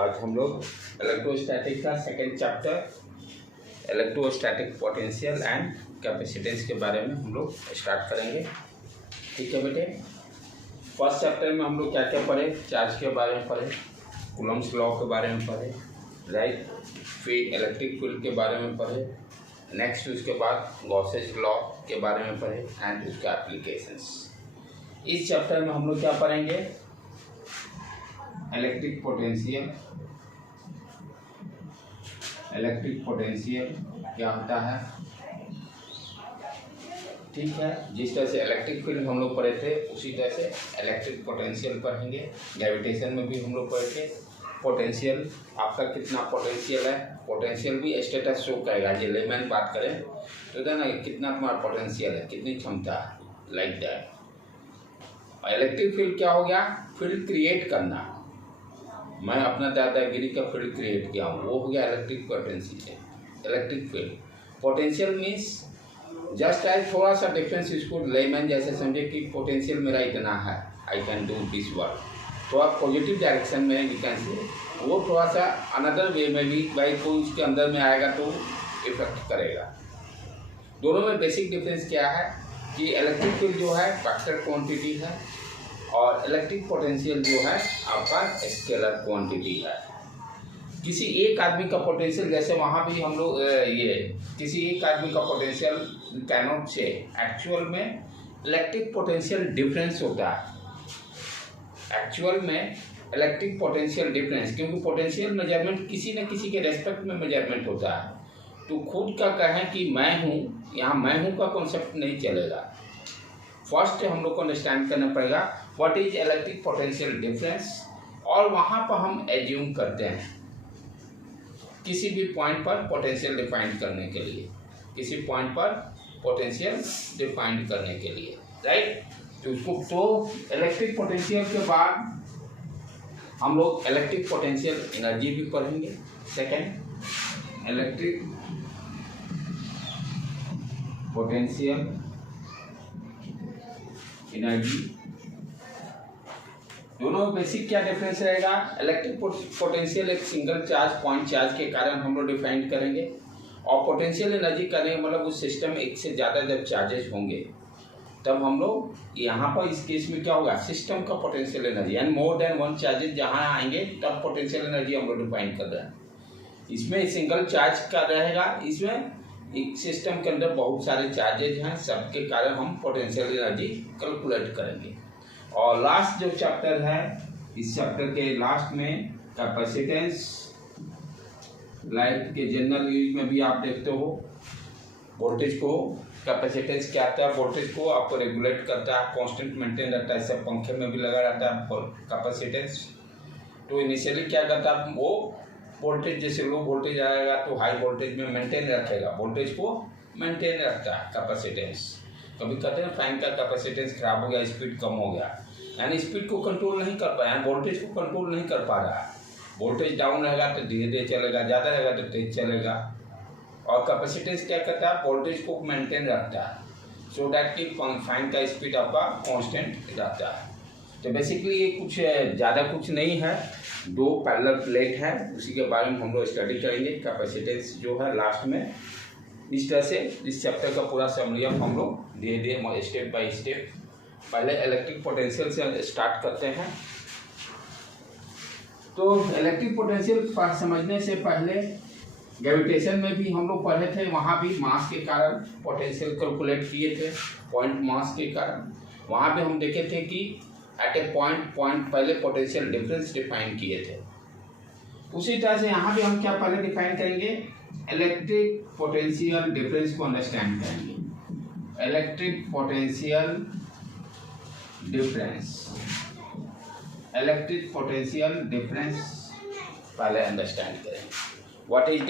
आज हम लोग इलेक्ट्रोस्टैटिक का second chapter electrostatic potential and capacitance के बारे में हम लोग स्टार्ट करेंगे। ठीक है बेटे, फर्स्ट चैप्टर में हम लोग क्या क्या पढ़े, चार्ज के बारे में पढ़े, कूलम्स लॉ के बारे में पढ़े, राइट, फिर इलेक्ट्रिक फील्ड के बारे में पढ़े, नेक्स्ट उसके बाद गॉसेस लॉ के बारे में पढ़े एंड उसका एप्लीकेशंस। इस चैप्टर में हम लोग क्या पढ़ेंगे, इलेक्ट्रिक पोटेंशियल क्या होता है। ठीक है, जिस तरह से इलेक्ट्रिक फील्ड हम लोग पढ़े थे उसी तरह से इलेक्ट्रिक पोटेंशियल पढ़ेंगे। ग्रेविटेशन में भी हम लोग पढ़े थे पोटेंशियल, आपका कितना पोटेंशियल है, पोटेंशियल भी स्टेटस शो करेगा। जो लेमैन बात करें तो ना कितना तुम्हारा पोटेंशियल है, कितनी क्षमता है, लाइक दैट। और इलेक्ट्रिक फील्ड क्या हो गया, फील्ड क्रिएट करना। मैं अपना दादागिरी का फील्ड क्रिएट किया हूँ, वो हो गया electric potential. Electric field potential means just as थोड़ा सा डिफरेंस, इसको लेमैन जैसे समझे कि पोटेंशियल मेरा इतना है, I can do this work, थोड़ा पॉजिटिव डायरेक्शन में यू कैन से, वो थोड़ा सा अनदर वे में भी भाई कोई उसके अंदर में आएगा तो इफेक्ट करेगा। दोनों में बेसिक डिफरेंस क्या है कि इलेक्ट्रिक फील्ड जो है फैक्टर क्वांटिटी है और इलेक्ट्रिक पोटेंशियल जो है आपका स्केलर क्वांटिटी है। किसी एक आदमी का पोटेंशियल, जैसे वहाँ भी हम लोग ये किसी एक आदमी का पोटेंशियल कैन नॉट से, एक्चुअल में इलेक्ट्रिक पोटेंशियल डिफरेंस होता है। एक्चुअल में इलेक्ट्रिक पोटेंशियल डिफरेंस, क्योंकि पोटेंशियल मेजरमेंट किसी न किसी के रेस्पेक्ट में मेजरमेंट होता है। तो खुद का कहें कि मैं हूँ, यहाँ मैं हूँ का कॉन्सेप्ट नहीं चलेगा। फर्स्ट हम लोग को अंडरस्टैंड करना पड़ेगा what is electric potential difference, और वहाँ पर हम एज्यूम करते हैं किसी भी पॉइंट पर पोटेंशियल डिफाइन करने के लिए, किसी पॉइंट पर पोटेंशियल डिफाइन करने के लिए, राइट। तो उसको तो इलेक्ट्रिक पोटेंशियल के बाद हम लोग इलेक्ट्रिक पोटेंशियल एनर्जी भी पढ़ेंगे। सेकेंड, इलेक्ट्रिक पोटेंशियल एनर्जी, दोनों में बेसिक क्या डिफरेंस रहेगा। इलेक्ट्रिक पोटेंशियल एक सिंगल चार्ज, पॉइंट चार्ज के कारण हम लोग डिफाइन करेंगे, और पोटेंशियल एनर्जी करेंगे मतलब उस सिस्टम में एक से ज़्यादा जब चार्जेस होंगे तब हम लोग यहाँ पर इस केस में क्या होगा, सिस्टम का potential energy and more than one charges जहाँ आएंगे तब पोटेंशियल एनर्जी हम लोग डिफाइन कर रहे हैं। इसमें सिंगल चार्ज का रहेगा, इसमें एक सिस्टम के अंदर बहुत सारे चार्जेज हैं, सबके कारण हम पोटेंशियल एनर्जी कैलकुलेट करेंगे। और लास्ट जो चैप्टर है, इस चैप्टर के लास्ट में कैपेसिटेंस, लाइट के जनरल यूज में भी आप देखते हो वोल्टेज को, कैपेसिटेंस क्या आता है, वोल्टेज को आपको रेगुलेट करता है, कांस्टेंट मेंटेन रहता है, सब पंखे में भी लगा रहता है कैपेसिटेंस। तो इनिशियली क्या करता है, वो वोल्टेज जैसे लो वोल्टेज आएगा तो हाई वोल्टेज में मेंटेन रखेगा, वोल्टेज को मेंटेन रखता है कैपेसिटेंस। कभी कहते हैं फैन का कैपेसिटेंस खराब हो गया, स्पीड कम हो गया, यानी स्पीड को कंट्रोल नहीं कर पाया, वोल्टेज को कंट्रोल नहीं कर पा रहा है। वोल्टेज डाउन रहेगा तो धीरे धीरे चलेगा, ज़्यादा रहेगा तो तेज चलेगा। और कैपेसिटेंस क्या करता है, वोल्टेज को मेंटेन रखता है, सो डैट कि फैन का स्पीड आपका कांस्टेंट रहता है। तो बेसिकली ये कुछ ज़्यादा कुछ नहीं है, दो पैरेलल प्लेट है, उसी के बारे में हम लोग स्टडी करेंगे। कैपेसिटेंस जो है लास्ट में, इस तरह से इस चैप्टर का पूरा समरी हम लोग धीरे धीरे स्टेप बाय स्टेप, पहले इलेक्ट्रिक पोटेंशियल से स्टार्ट करते हैं। तो इलेक्ट्रिक पोटेंशियल समझने से पहले ग्रेविटेशन में भी हम लोग पढ़े थे, वहाँ भी मास के कारण पोटेंशियल कैलकुलेट किए थे, पॉइंट मास के कारण। वहाँ भी हम देखे थे कि एट ए पॉइंट पहले पोटेंशियल डिफरेंस डिफाइन किए थे। उसी तरह से यहाँ भी हम क्या पहले डिफाइन करेंगे, इलेक्ट्रिक पोटेंशियल डिफरेंस को अंडरस्टैंड करेंगे। इलेक्ट्रिक पोटेंशियल डिफरेंस पहले अंडरस्टैंड करेंगे। What is the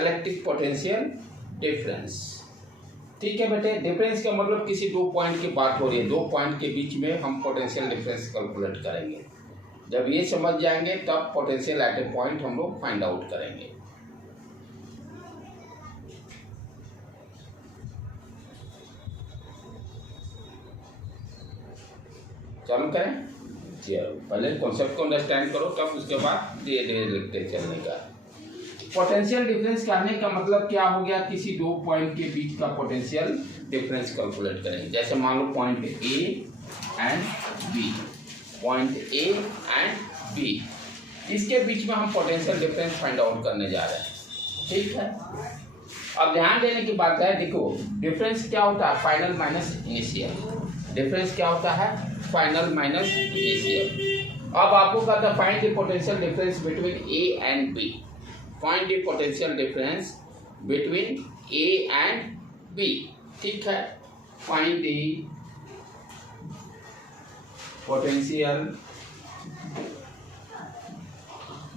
electric potential difference. ठीक है बेटे, डिफरेंस का मतलब किसी दो पॉइंट की बात हो रही है, दो पॉइंट के बीच में हम पोटेंशियल डिफरेंस कैलकुलेट करेंगे। जब ये समझ जाएंगे तब पोटेंशियल एट ए पॉइंट हम लोग फाइंड आउट करेंगे। चालू करें। चलो पहले कॉन्सेप्ट को अंडरस्टैंड करो, तब उसके बाद धीरे धीरे लिखते चलने का। पोटेंशियल डिफरेंस कहने का मतलब क्या हो गया, किसी दो पॉइंट के बीच का पोटेंशियल डिफरेंस कैलकुलेट करेंगे। जैसे मान लो point A and B, point A and B, इसके बीच में हम पोटेंशियल डिफरेंस फाइंड आउट करने जा रहे हैं। ठीक है, अब ध्यान देने की बात है, देखो डिफरेंस क्या होता है, फाइनल माइनस इनिशियल। डिफरेंस क्या होता है, फाइनल माइनस इनिशियल। अब आपको कहता है find the potential difference between A and B. Find the potential difference between A and B. ठीक है, find the potential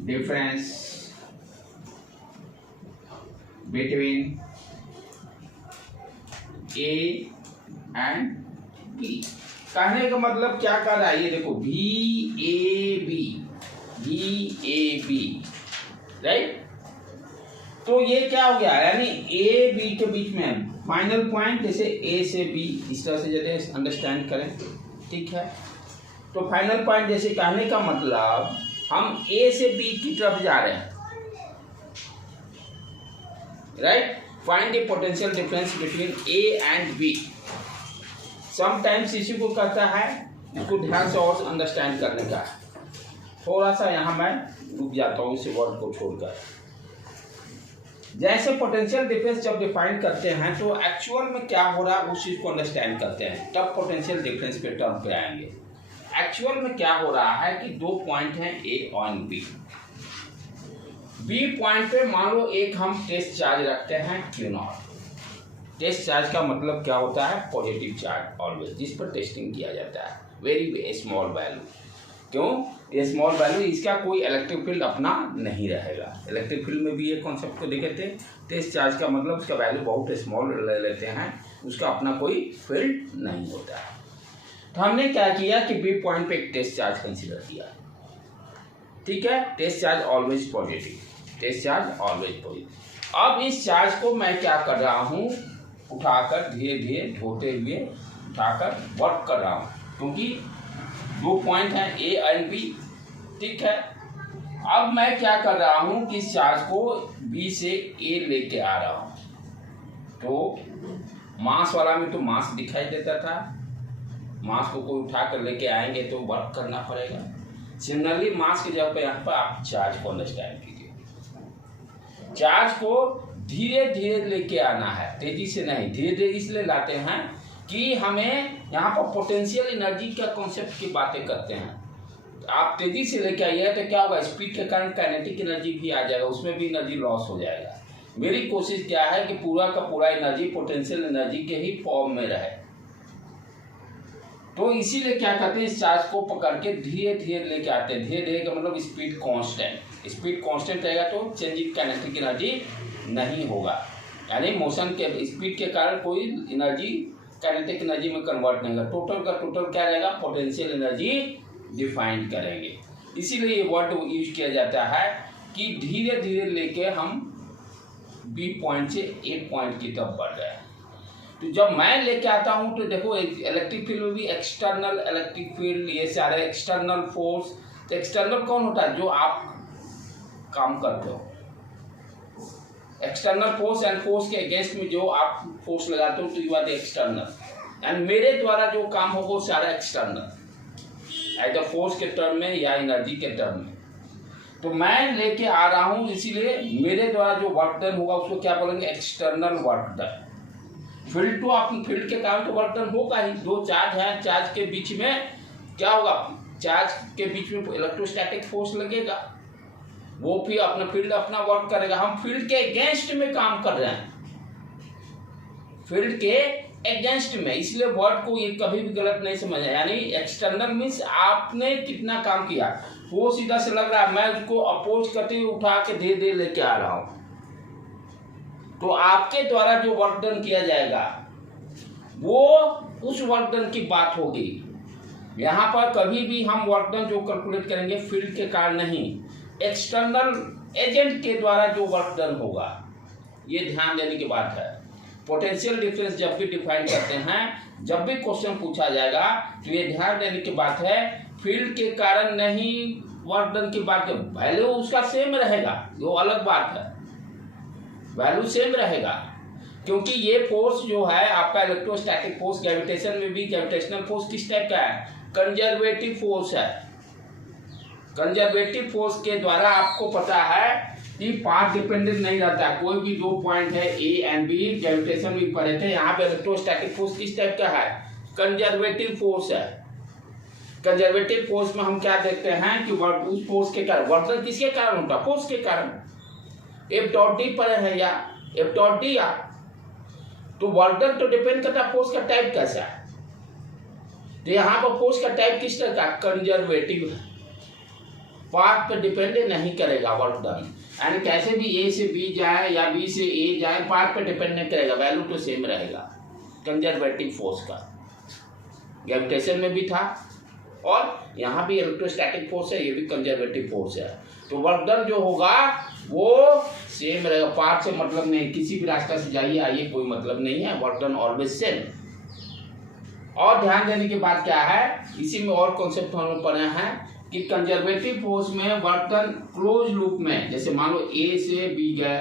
difference between A and B. कहने का मतलब क्या कर रहा है, ये देखो बी ए बी, राइट। तो ये क्या हो गया, यानी ए बी के बीच में फाइनल पॉइंट, जैसे ए से बी, इस तरह से जैसे अंडरस्टैंड करें। ठीक है, तो फाइनल पॉइंट जैसे कहने का मतलब हम ए से बी की तरफ जा रहे हैं, right. Find the potential difference between A and B. Sometimes इसी को कहता है, इसको ध्यान से और अंडरस्टैंड करने का। थोड़ा सा यहाँ मैं रुक जाता हूँ इस वर्ड को छोड़कर। जैसे पोटेंशियल डिफरेंस जब डिफाइन करते हैं तो एक्चुअल में क्या हो रहा है उस चीज को अंडरस्टैंड करते हैं, तब पोटेंशियल डिफरेंस पे टर्म पे आएंगे। एक्चुअल में क्या हो रहा है कि दो पॉइंट हैं ए और बी। बी पॉइंट पे मान लो एक हम टेस्ट चार्ज रखते हैं Q0। टेस्ट चार्ज का मतलब क्या होता है, पॉजिटिव चार्ज ऑलवेज, जिस पर टेस्टिंग किया जाता है। वेरी स्मॉल वैल्यू, क्यों ये स्मॉल वैल्यू, इसका कोई इलेक्ट्रिक फील्ड अपना नहीं रहेगा। इलेक्ट्रिक फील्ड में भी ये कॉन्सेप्ट को देखे थे, टेस्ट चार्ज का मतलब उसका वैल्यू बहुत स्मॉल ले लेते हैं, उसका अपना कोई फील्ड नहीं होता है। तो हमने क्या किया कि बी पॉइंट पे एक टेस्ट चार्ज कंसीडर किया। ठीक है, test charge always positive, test charge always positive. अब इस चार्ज को मैं क्या कर रहा हूँ, उठाकर धीरे धीरे ढोते हुए उठाकर वर्क कर रहा हूँ, क्योंकि दो पॉइंट हैं ए एंड बी। ठीक है, अब मैं क्या कर रहा हूँ कि इस चार्ज को बी से ए लेके आ रहा हूँ। तो मास वाला में तो मास दिखाई देता था, मास को कोई उठा कर लेके आएंगे तो वर्क करना पड़ेगा। सिमिलरली मास की जगह पे यहाँ पर आप चार्ज को अंडरस्टैंड कीजिए। चार्ज को धीरे धीरे लेके आना है, तेजी से नहीं, धीरे धीरे इसलिए लाते हैं कि हमें यहाँ पर पोटेंशियल एनर्जी का कॉन्सेप्ट की बातें करते हैं। आप तेजी से लेके आइएगा तो क्या होगा, स्पीड के कारण काइनेटिक एनर्जी भी आ जाएगा, उसमें भी एनर्जी लॉस हो जाएगा। मेरी कोशिश क्या है कि पूरा का पूरा एनर्जी पोटेंशियल एनर्जी के ही फॉर्म में रहे। तो इसीलिए क्या करते हैं, इस चार्ज को पकड़ के धीरे धीरे लेके आते हैं। धीरे धीरे का मतलब स्पीड कांस्टेंट, स्पीड कांस्टेंट रहेगा तो चेंज इन काइनेटिक एनर्जी नहीं होगा, यानी मोशन के स्पीड के कारण कोई एनर्जी काइनेटिक एनर्जी में कन्वर्ट नहीं होगा। टोटल का टोटल क्या रहेगा, पोटेंशियल एनर्जी डिफाइन करेंगे। इसीलिए ये वर्ड यूज किया जाता है कि धीरे धीरे लेके हम बी पॉइंट से ए पॉइंट की तरफ बढ़ रहे हैं। तो जब मैं लेके आता हूँ तो देखो इलेक्ट्रिक फील्ड में भी एक्सटर्नल इलेक्ट्रिक फील्ड, ये सारे एक्सटर्नल फोर्स। तो एक्सटर्नल कौन होता है, जो आप काम करते हो। एक्सटर्नल फोर्स एंड फोर्स के अगेंस्ट में जो आप फोर्स लगाते हो तो you are the external, and मेरे द्वारा जो काम होगा वो सारा एक्सटर्नल, either फोर्स के टर्म में या एनर्जी के टर्म में। तो मैं लेके आ रहा हूँ, इसीलिए मेरे द्वारा जो वर्क डन होगा उसको क्या बोलेंगे, एक्सटर्नल वर्क डन। फील्ड तो आप फील्ड के कारण तो वर्क डन होगा ही। दो चार्ज है, चार्ज के बीच में क्या होगा, चार्ज के बीच में इलेक्ट्रोस्टैटिक फोर्स लगेगा, वो भी अपना फील्ड अपना वर्क करेगा। हम फील्ड के अगेंस्ट में काम कर रहे हैं, फील्ड के अगेंस्ट में, इसलिए वर्ड को ये कभी भी गलत नहीं समझना। यानी एक्सटर्नल मीन्स आपने कितना काम किया, वो सीधा से लग रहा है मैं उसको अपोज करते हुए उठा के धीरे धीरे लेके आ रहा हूं, तो आपके द्वारा जो वर्क डन किया जाएगा वो उस वर्क डन की बात होगी। यहाँ पर कभी भी हम वर्क डन जो कैलकुलेट करेंगे फील्ड के कारण नहीं, एक्सटर्नल एजेंट के द्वारा जो वर्क डन होगा, ये ध्यान देने की बात है। पोटेंशियल डिफरेंस जब भी डिफाइन करते हैं, जब भी क्वेश्चन पूछा जाएगा तो ये ध्यान देने की बात है, फील्ड के कारण नहीं वर्क डन की बात है, वैल्यू उसका सेम रहेगा, वो अलग बात है, वैल्यू सेम रहेगा। क्योंकि ये फोर्स जो है आपका इलेक्ट्रोस्टैटिक फोर्स, ग्रेविटेशन में भी ग्रेविटेशनल फोर्स किस टाइप का है, कंजर्वेटिव फोर्स है। कंजर्वेटिव फोर्स के द्वारा आपको पता है कि पाथ डिपेंडेंट नहीं रहता है, कोई भी दो पॉइंट है ए एंड बी, ग्रेविटेशन भी पढ़े थे, यहाँ पे इलेक्ट्रोस्टैटिक फोर्स किस टाइप का है, कंजर्वेटिव फोर्स है। कंजर्वेटिव फोर्स में हम क्या देखते हैं कि उस फोर्स के कारण वर्क किसके कारण होता है, फोर्स के कारण। एफ डॉट डी पर है या एफ डॉट डी या, तो वर्क डन तो डिपेंड करता है फोर्स का टाइप कैसा है। तो यहाँ पर फोर्स का टाइप किस तरह का, कंजर्वेटिव है, पाथ पर डिपेंड नहीं करेगा वर्क डन, यानी कैसे भी ए से बी जाए या बी से ए जाए, पाथ पर डिपेंड नहीं करेगा, वैल्यू तो सेम रहेगा। कंजर्वेटिव फोर्स का ग्रेविटेशन में भी था और यहाँ भी इलेक्ट्रोस्टैटिक फोर्स है, ये भी कंजर्वेटिव फोर्स है। तो वर्क डन जो होगा वो सेम रहेगा, पाथ से मतलब नहीं, किसी भी रास्ता से जाइए आइए कोई मतलब नहीं है, वर्क डन ऑलवेज सेम। और ध्यान देने की बात क्या है, इसी में और कॉन्सेप्ट हम लोग पढ़े हैं कि कंजर्वेटिव फोर्स में वर्क डन क्लोज लूप में, जैसे मान लो ए से बी गए,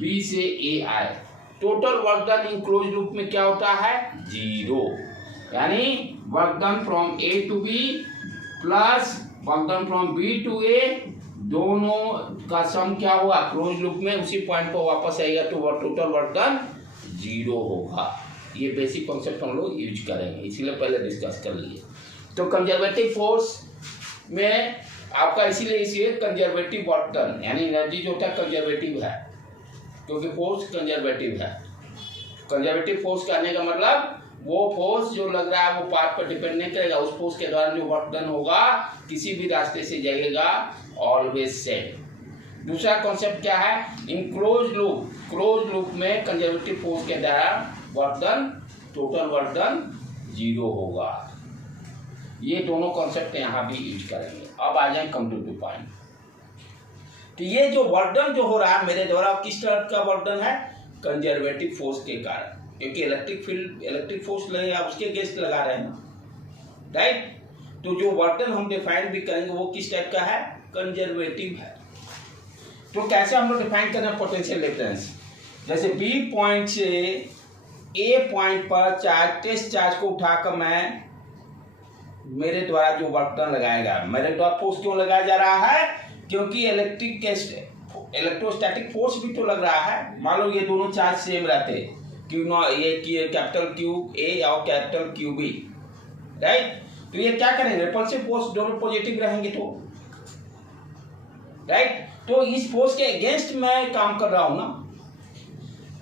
बी से ए आए, total work done in close loop में क्या होता है, 0। यानी work done from A to B plus work done from B to A, दोनों का सम क्या हुआ क्लोज लूप में, उसी पॉइंट पर वापस आएगा तो टोटल वर्क डन 0 होगा। ये बेसिक कॉन्सेप्ट हम लोग यूज करेंगे, इसीलिए पहले डिस्कस कर लिए। तो कंजर्वेटिव फोर्स में आपका इसीलिए कंजर्वेटिव वर्क डन, यानी एनर्जी जो होता है कंजर्वेटिव है, क्योंकि फोर्स कंजर्वेटिव है। कंजर्वेटिव फोर्स करने का मतलब वो फोर्स जो लग रहा है वो पाथ पर डिपेंड नहीं करेगा, उस फोर्स के द्वारा जो वर्क डन होगा किसी भी रास्ते से जाएगा ऑलवेज सेम। दूसरा कॉन्सेप्ट क्या है, इन क्लोज लूप, क्लोज लूप में कंजर्वेटिव फोर्स के द्वारा work done, total work done 0 होगा। ये दोनों कॉन्सेप्ट यहाँ भी यूज करेंगे। अब आ जाए कम टू पॉइंट। तो ये जो वर्क डन जो हो रहा है मेरे द्वारा, किस तरह का वर्क डन है, कंजर्वेटिव फोर्स के कारण, क्योंकि इलेक्ट्रिक फील्ड, इलेक्ट्रिक फोर्स लगे आप उसके अगेंस्ट लगा रहे हैं, राइट। तो जो वर्क डन हम डिफाइन भी करेंगे वो किस टाइप का है, कंजर्वेटिव है। तो कैसे हम लोग डिफाइन करना पोटेंशियल डिफरेंस, जैसे बी पॉइंट से ए पॉइंट पर चार्ज, टेस्ट चार्ज को उठाकर मैं, मेरे द्वारा जो वर्क डन लगाएगा, मेरे द्वारा फोर्स क्यों लगाया जा रहा है, क्योंकि इलेक्ट्रोस्टैटिक फोर्स भी तो लग रहा है। मान लो ये दोनों चार्ज सेम रहते, क्यू नॉ, ये कैपिटल क्यू ए और कैपिटल क्यू बी, राइट। तो ये क्या करेंगे, रिपल्सिव फोर्स दोनों पॉजिटिव रहेंगे तो, राइट। तो इस फोर्स के अगेंस्ट मैं काम कर रहा हूं ना।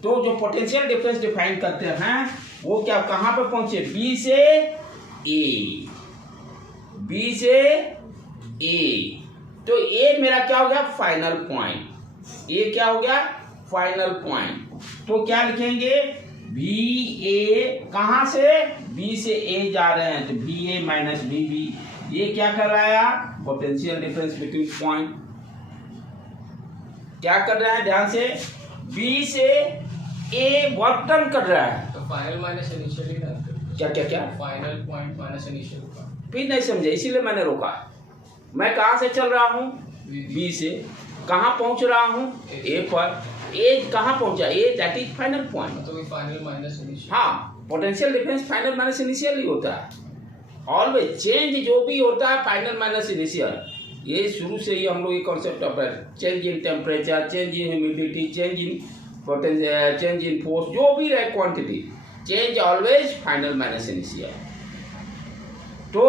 तो जो पोटेंशियल डिफरेंस डिफाइन करते हैं वो क्या, कहां पे पहुंचे, बी से ए, बी से ए। तो ए मेरा क्या हो गया, फाइनल पॉइंट, ए क्या हो गया, फाइनल पॉइंट। तो क्या लिखेंगे, बी ए, कहां से, बी से ए जा रहे हैं तो B A minus B B. ये क्या कर रहा है, पोटेंशियल डिफरेंस बिटवीन पॉइंट। क्या कर रहा है, ध्यान से, बी से ए वर्क डन कर रहा है, तो फाइनल माइनस इनिशियल ही ना, क्या क्या क्या, फाइनल पॉइंट माइनस इनिशियल का। फिर नहीं समझे, इसीलिए मैंने रोका। मैं कहां से चल रहा हूं, बी से, कहां पहुंच रहा हूं, ए पर, ए कहां पहुंचा, A that is final point. तो फाइनल माइनस इनिशियल, हाँ, potential difference final minus initial ही होता है। ऑलवेज चेंज जो भी होता है फाइनल माइनस इनिशियल, ये शुरू से ही हम लोग ये concept of change in temperature, change in humidity, change in potential, change in force, जो भी रहे quantity, change always final minus initial. तो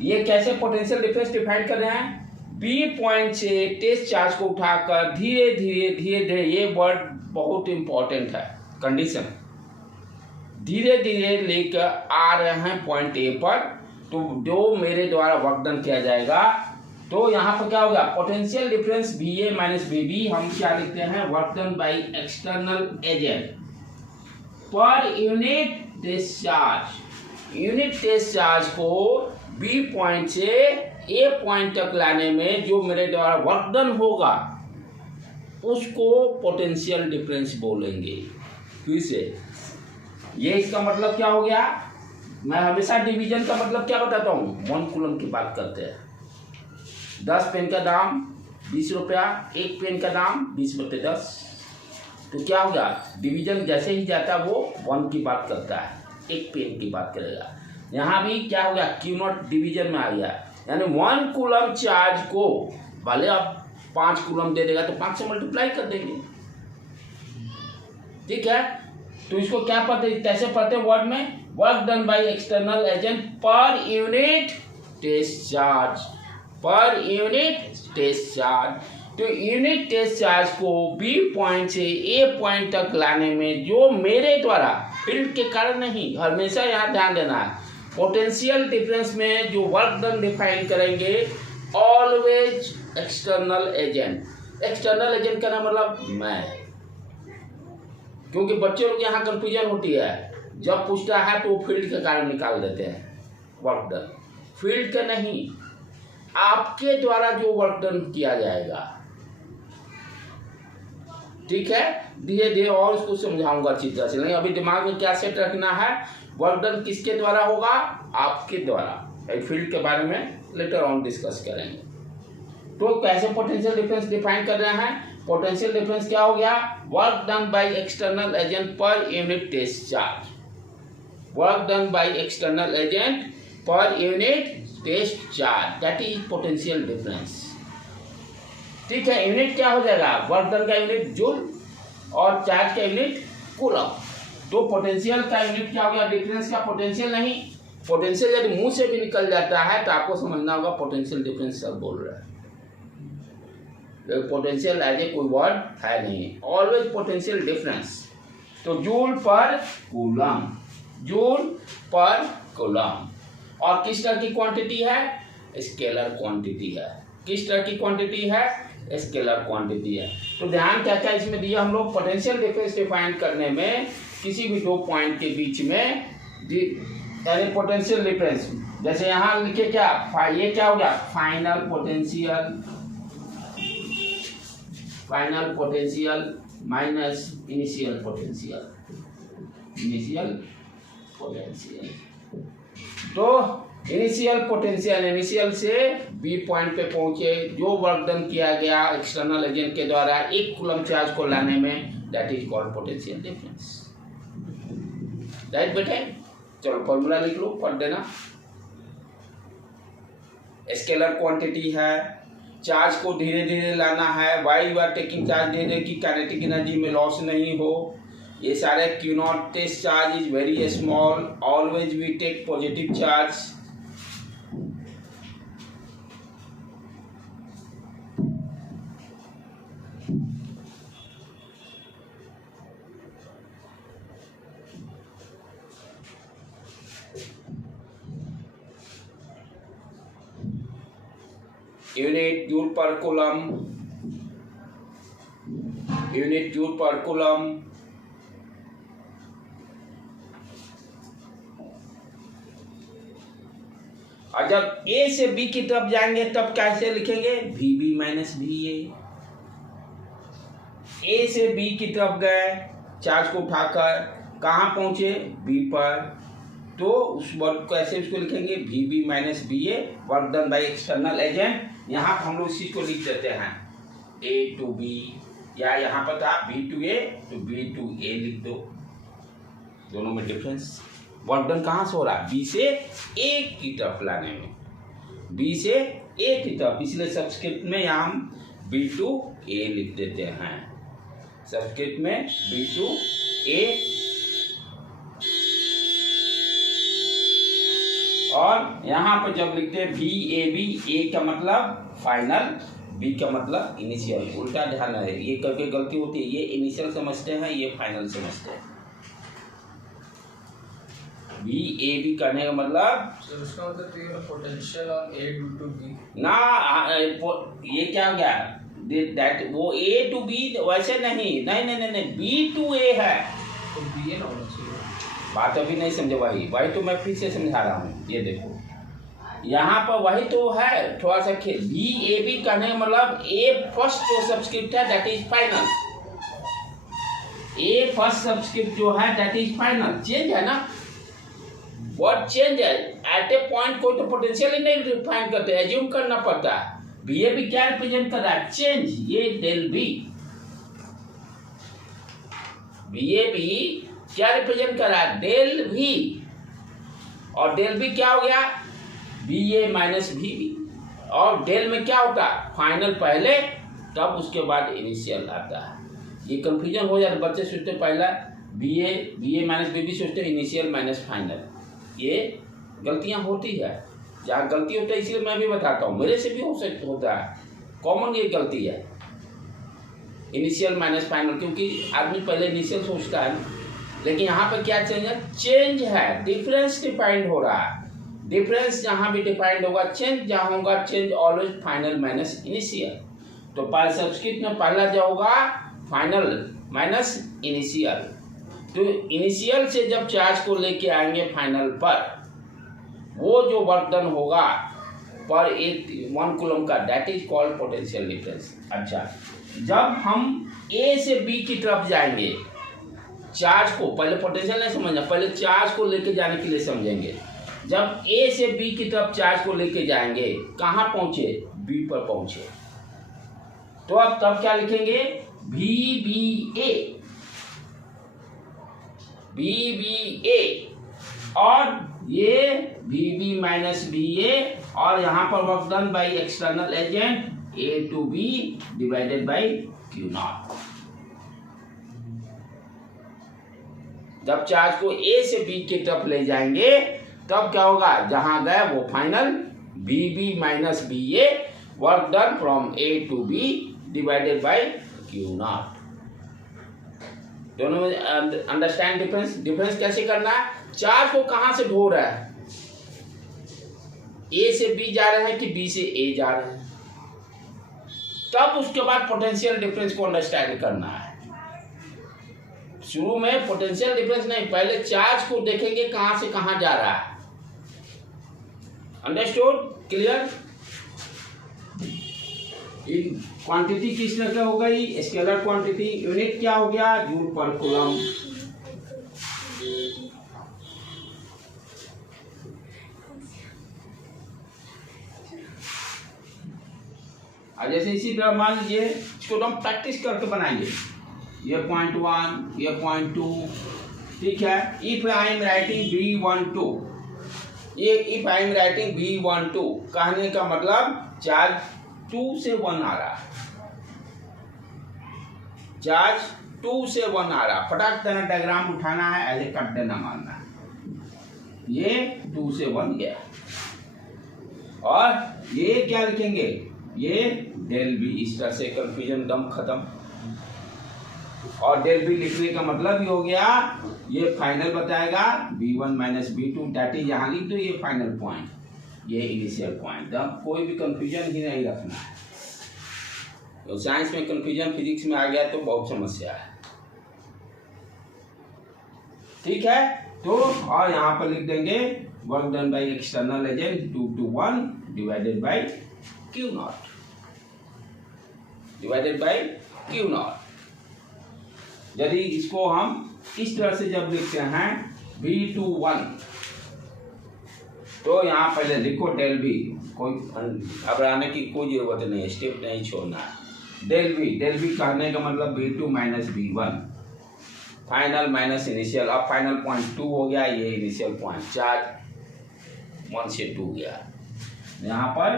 ये कैसे पोटेंशियल डिफरेंस डिफाइन कर रहे हैं, बी पॉइंट से टेस्ट चार्ज को उठाकर धीरे धीरे धीरे धीरे, ये वर्ड बहुत इंपॉर्टेंट है, कंडीशन, धीरे धीरे लेकर आ रहे हैं पॉइंट ए पर। तो जो मेरे द्वारा वर्क डन किया जाएगा, तो यहाँ पर क्या होगा, potential difference B A minus B B, हम क्या लिखते हैं, work done by external agent per unit test charge. Unit test charge को बी पॉइंट से ए पॉइंट तक लाने में जो मेरे द्वारा वर्क डन होगा उसको पोटेंशियल डिफरेंस बोलेंगे। फिर से ये इसका मतलब क्या हो गया, मैं हमेशा डिवीजन का मतलब क्या बताता हूँ, 1 कूलम की बात करते हैं। 10 पेन का दाम 20 रुपया, 1 पेन का दाम 20/10। तो क्या होगा, डिवीजन जैसे ही जाता है वो 1 की बात करता है, 1 पेन की बात करेगा। यहाँ भी क्या हो गया, Q0 डिवीजन में आ गया, यानी 1 कूलम चार्ज को भले आप 5 कूलम दे देगा तो 5 से मल्टीप्लाई कर देंगे, ठीक है। तो इसको क्या पढ़ते, कैसे पढ़ते वर्ड में, work done by external agent per unit test charge, per unit test charge. तो यूनिट टेस्ट चार्ज को बी पॉइंट से ए पॉइंट तक लाने में जो मेरे द्वारा, फील्ड के कारण नहीं, हमेशा यहाँ ध्यान देना है, पोटेंशियल डिफरेंस में जो वर्क डन डिफाइन करेंगे always external agent. External agent का नाम मतलब मैं, क्योंकि बच्चे लोग यहाँ कंफ्यूजन होती है, जब पूछता है तो वो फील्ड के कारण निकाल देते हैं वर्क डन, फील्ड का नहीं, आपके द्वारा जो वर्क डन किया जाएगा, ठीक है। धीरे धीरे और उसको समझाऊंगा अच्छी तरह से, नहीं अभी दिमाग में क्या सेट रखना है, वर्क डन किसके द्वारा होगा, आपके द्वारा। फील्ड के बारे में लेटर ऑन डिस्कस करेंगे। तो कैसे पोटेंशियल डिफरेंस डिफाइन कर रहे हैं, पोटेंशियल डिफरेंस क्या हो गया, work done by external agent per unit test charge, work done by external agent per unit test charge, that is potential difference, ठीक है। यूनिट क्या हो जाएगा, वर्क डन का यूनिट जूल और चार्ज का यूनिट कूलम। तो पोटेंशियल का यूनिट क्या हो गया, डिफरेंस का पोटेंशियल नहीं, पोटेंशियल यदि मुंह से भी निकल जाता है तो आपको समझना होगा पोटेंशियल डिफरेंस सब बोल रहा है, पोटेंशियल एज ए कोई वर्ड है नहीं, ऑलवेज पोटेंशियल डिफरेंस। तो joule per coulomb, joule per coulomb. और किस तरह की क्वांटिटी है, स्केलर क्वांटिटी है, किस तरह की क्वांटिटी है, स्केलर क्वांटिटी है। तो ध्यान क्या क्या इसमें दिया हम लोग, पोटेंशियल डिफरेंस डिफाइन करने में किसी भी 2 पॉइंट के बीच में यानी पोटेंशियल डिफरेंस, जैसे यहाँ लिखे क्या, ये क्या हो गया, final potential, final potential minus initial potential, initial potential. तो इनिशियल पोटेंशियल, इनिशियल से बी पॉइंट पे पहुंचे, जो वर्क डन किया गया एक्सटर्नल एजेंट के द्वारा 1 कूलम चार्ज को लाने में, that is called potential difference, right बेटे। चलो फॉर्मूला लिख लो, पढ़ देना। स्केलर क्वांटिटी है, चार्ज को धीरे धीरे लाना है, why are you taking charge, धीरे धीरे की काइनेटिक एनर्जी में लॉस नहीं हो, ये सारे Q0 test charge is very small, always we take positive charge. Unit joule per coulomb, unit joule per coulomb. और जब ए से बी की तरफ जाएंगे तब कैसे लिखेंगे, VB माइनस VA। ए से बी की तरफ गए, चार्ज को उठाकर कहाँ पहुंचे, बी पर, तो उस वर्क को ऐसे उसको लिखेंगे VB minus VA, work done by external agent. यहाँ हम लोग इसी को लिख देते हैं A to B, या यहाँ पर था B to A तो B to A लिख दो, दोनों में डिफरेंस। वर्क डन कहाँ से हो रहा है, B से A की तरफ लाने में, B से A की तरफ, इसलिए सबस्क्रिप्ट में यहाँ हम B to A लिख देते हैं, सबस्क्रिप्ट में B to A। और यहाँ पर जब लिखते हैं VAB, A का मतलब फाइनल, B का मतलब इनिशियल, उल्टा ध्यान है, ये करके गलती होती है, ये इनिशियल समझते हैं, ये फाइनल समझते हैं। VAB करने का मतलब, उसका मतलब potential on A to B ना, ये क्या हो गया, दैट वो A to B वैसे नहीं, नहीं B to A है, तो BA ना होना चाहिए। बात अभी नहीं समझे, वही तो मैं फिर से समझा रहा हूँ। ये देखो यहाँ पर वही तो है, थोड़ा सा VAB कहने का मतलब A फर्स्ट जो सब्सक्रिप्ट है that is final, A first subscript जो है दैट इज फाइनल, चेंज है ना, व्हाट चेंज है एट ए पॉइंट, कोई तो पोटेंशियल ही नहीं डिफाइन करते, एज्यूम करना पड़ता है। बीए भी क्या रिप्रेजेंट कर रहा है, चेंज, ये डेल बी, बीए भी क्या रिप्रेजेंट कर रहा है, डेल वी, और डेल बी क्या हो गया, B A minus B B, और डेल में क्या होता है, फाइनल पहले तब उसके बाद इनिशियल आता है। ये कंफ्यूजन हो जाता है, बच्चे सोचते पहला B A minus B B सोचते इनिशियल माइनस फाइनल, ये गलतियां होती है, जहाँ गलती होता है इसलिए मैं भी बताता हूँ, मेरे से भी होता है, कॉमन ये गलती है इनिशियल माइनस फाइनल, क्योंकि आदमी पहले इनिशियल सोचता है, लेकिन यहाँ पे क्या चेंज है, चेंज है, डिफरेंस डिफाइंड हो रहा है, डिफरेंस जहाँ भी डिफाइंड होगा, चेंज जहाँ होगा, change always final minus initial. तो सबस्क्रिप्ट में पहला जो होगा फाइनल माइनस इनिशियल, तो इनिशियल से जब चार्ज को लेके आएंगे फाइनल पर, वो जो वर्क डन होगा पर 1 कूलम का, that is called potential difference. अच्छा, जब हम ए से बी की तरफ जाएंगे, चार्ज को पहले पोटेंशियल नहीं समझना, पहले चार्ज को लेके जाने के लिए समझेंगे। जब ए से बी की तरफ चार्ज को लेके जाएंगे, कहाँ पहुंचे, बी पर पहुंचे, तो अब तब क्या लिखेंगे, बी बी ए, और ये B B minus B A, और यहाँ पर work done by external agent A to B divided by Q nought. जब चार्ज को ए से बी की तरफ ले जाएंगे तब क्या होगा, जहां गए वो final B B minus B A, work done from A to B divided by Q nought. दोनों में अंडरस्टैंड डिफरेंस, डिफरेंस कैसे करना है, चार्ज को कहां से ढो रहा है, ए से बी जा रहे हैं कि बी से ए जा रहे हैं, तब उसके बाद पोटेंशियल डिफरेंस को अंडरस्टैंड करना है। शुरू में पोटेंशियल डिफरेंस नहीं, पहले चार्ज को देखेंगे कहां से कहां जा रहा है। Understood, clear. क्वांटिटी किस तरह का हो गई, स्केलर क्वांटिटी, यूनिट क्या हो गया, जूल पर कूलम। अब जैसे इसी तरह मान लीजिए, इसको हम प्रैक्टिस करके बनाएंगे, ये 0.1, ये 0.2, ठीक है। If I am writing B12, ये if I am writing B12 कहने का मतलब चार्ज 2 से 1 आ रहा है, चार्ज 2 से 1 आ रहा, फटाक देना डायग्राम उठाना है, ऐसे कट देना मारना है, ये 2 से 1 गया, और ये क्या लिखेंगे, ये डेल बी, इस तरह से कंफ्यूजन दम खत्म। और डेल बी लिखने का मतलब ये हो गया, ये फाइनल बताएगा B1 minus B2, that is यहाँ लिख दो, ये फाइनल पॉइंट, ये इनिशियल पॉइंट, तब कोई भी कंफ्यूजन ही नहीं रखना है। तो साइंस में कंफ्यूजन फिजिक्स में आ गया तो बहुत समस्या है, ठीक है। तो और यहाँ पर लिख देंगे work done by external agent 2 to 1 divided by Q not, divided by Q not. यदि इसको हम इस तरह से जब लिखते हैं B21, तो यहाँ पहले लिखो डेल बी, कोई घबराने की कोई जरूरत नहीं है, स्टेप नहीं छोड़ना है। डेल बी कहने का मतलब B2 minus B1, final minus initial, अब फाइनल पॉइंट 2 हो गया, ये इनिशियल पॉइंट चार्ज 1 से 2 गया। यहाँ पर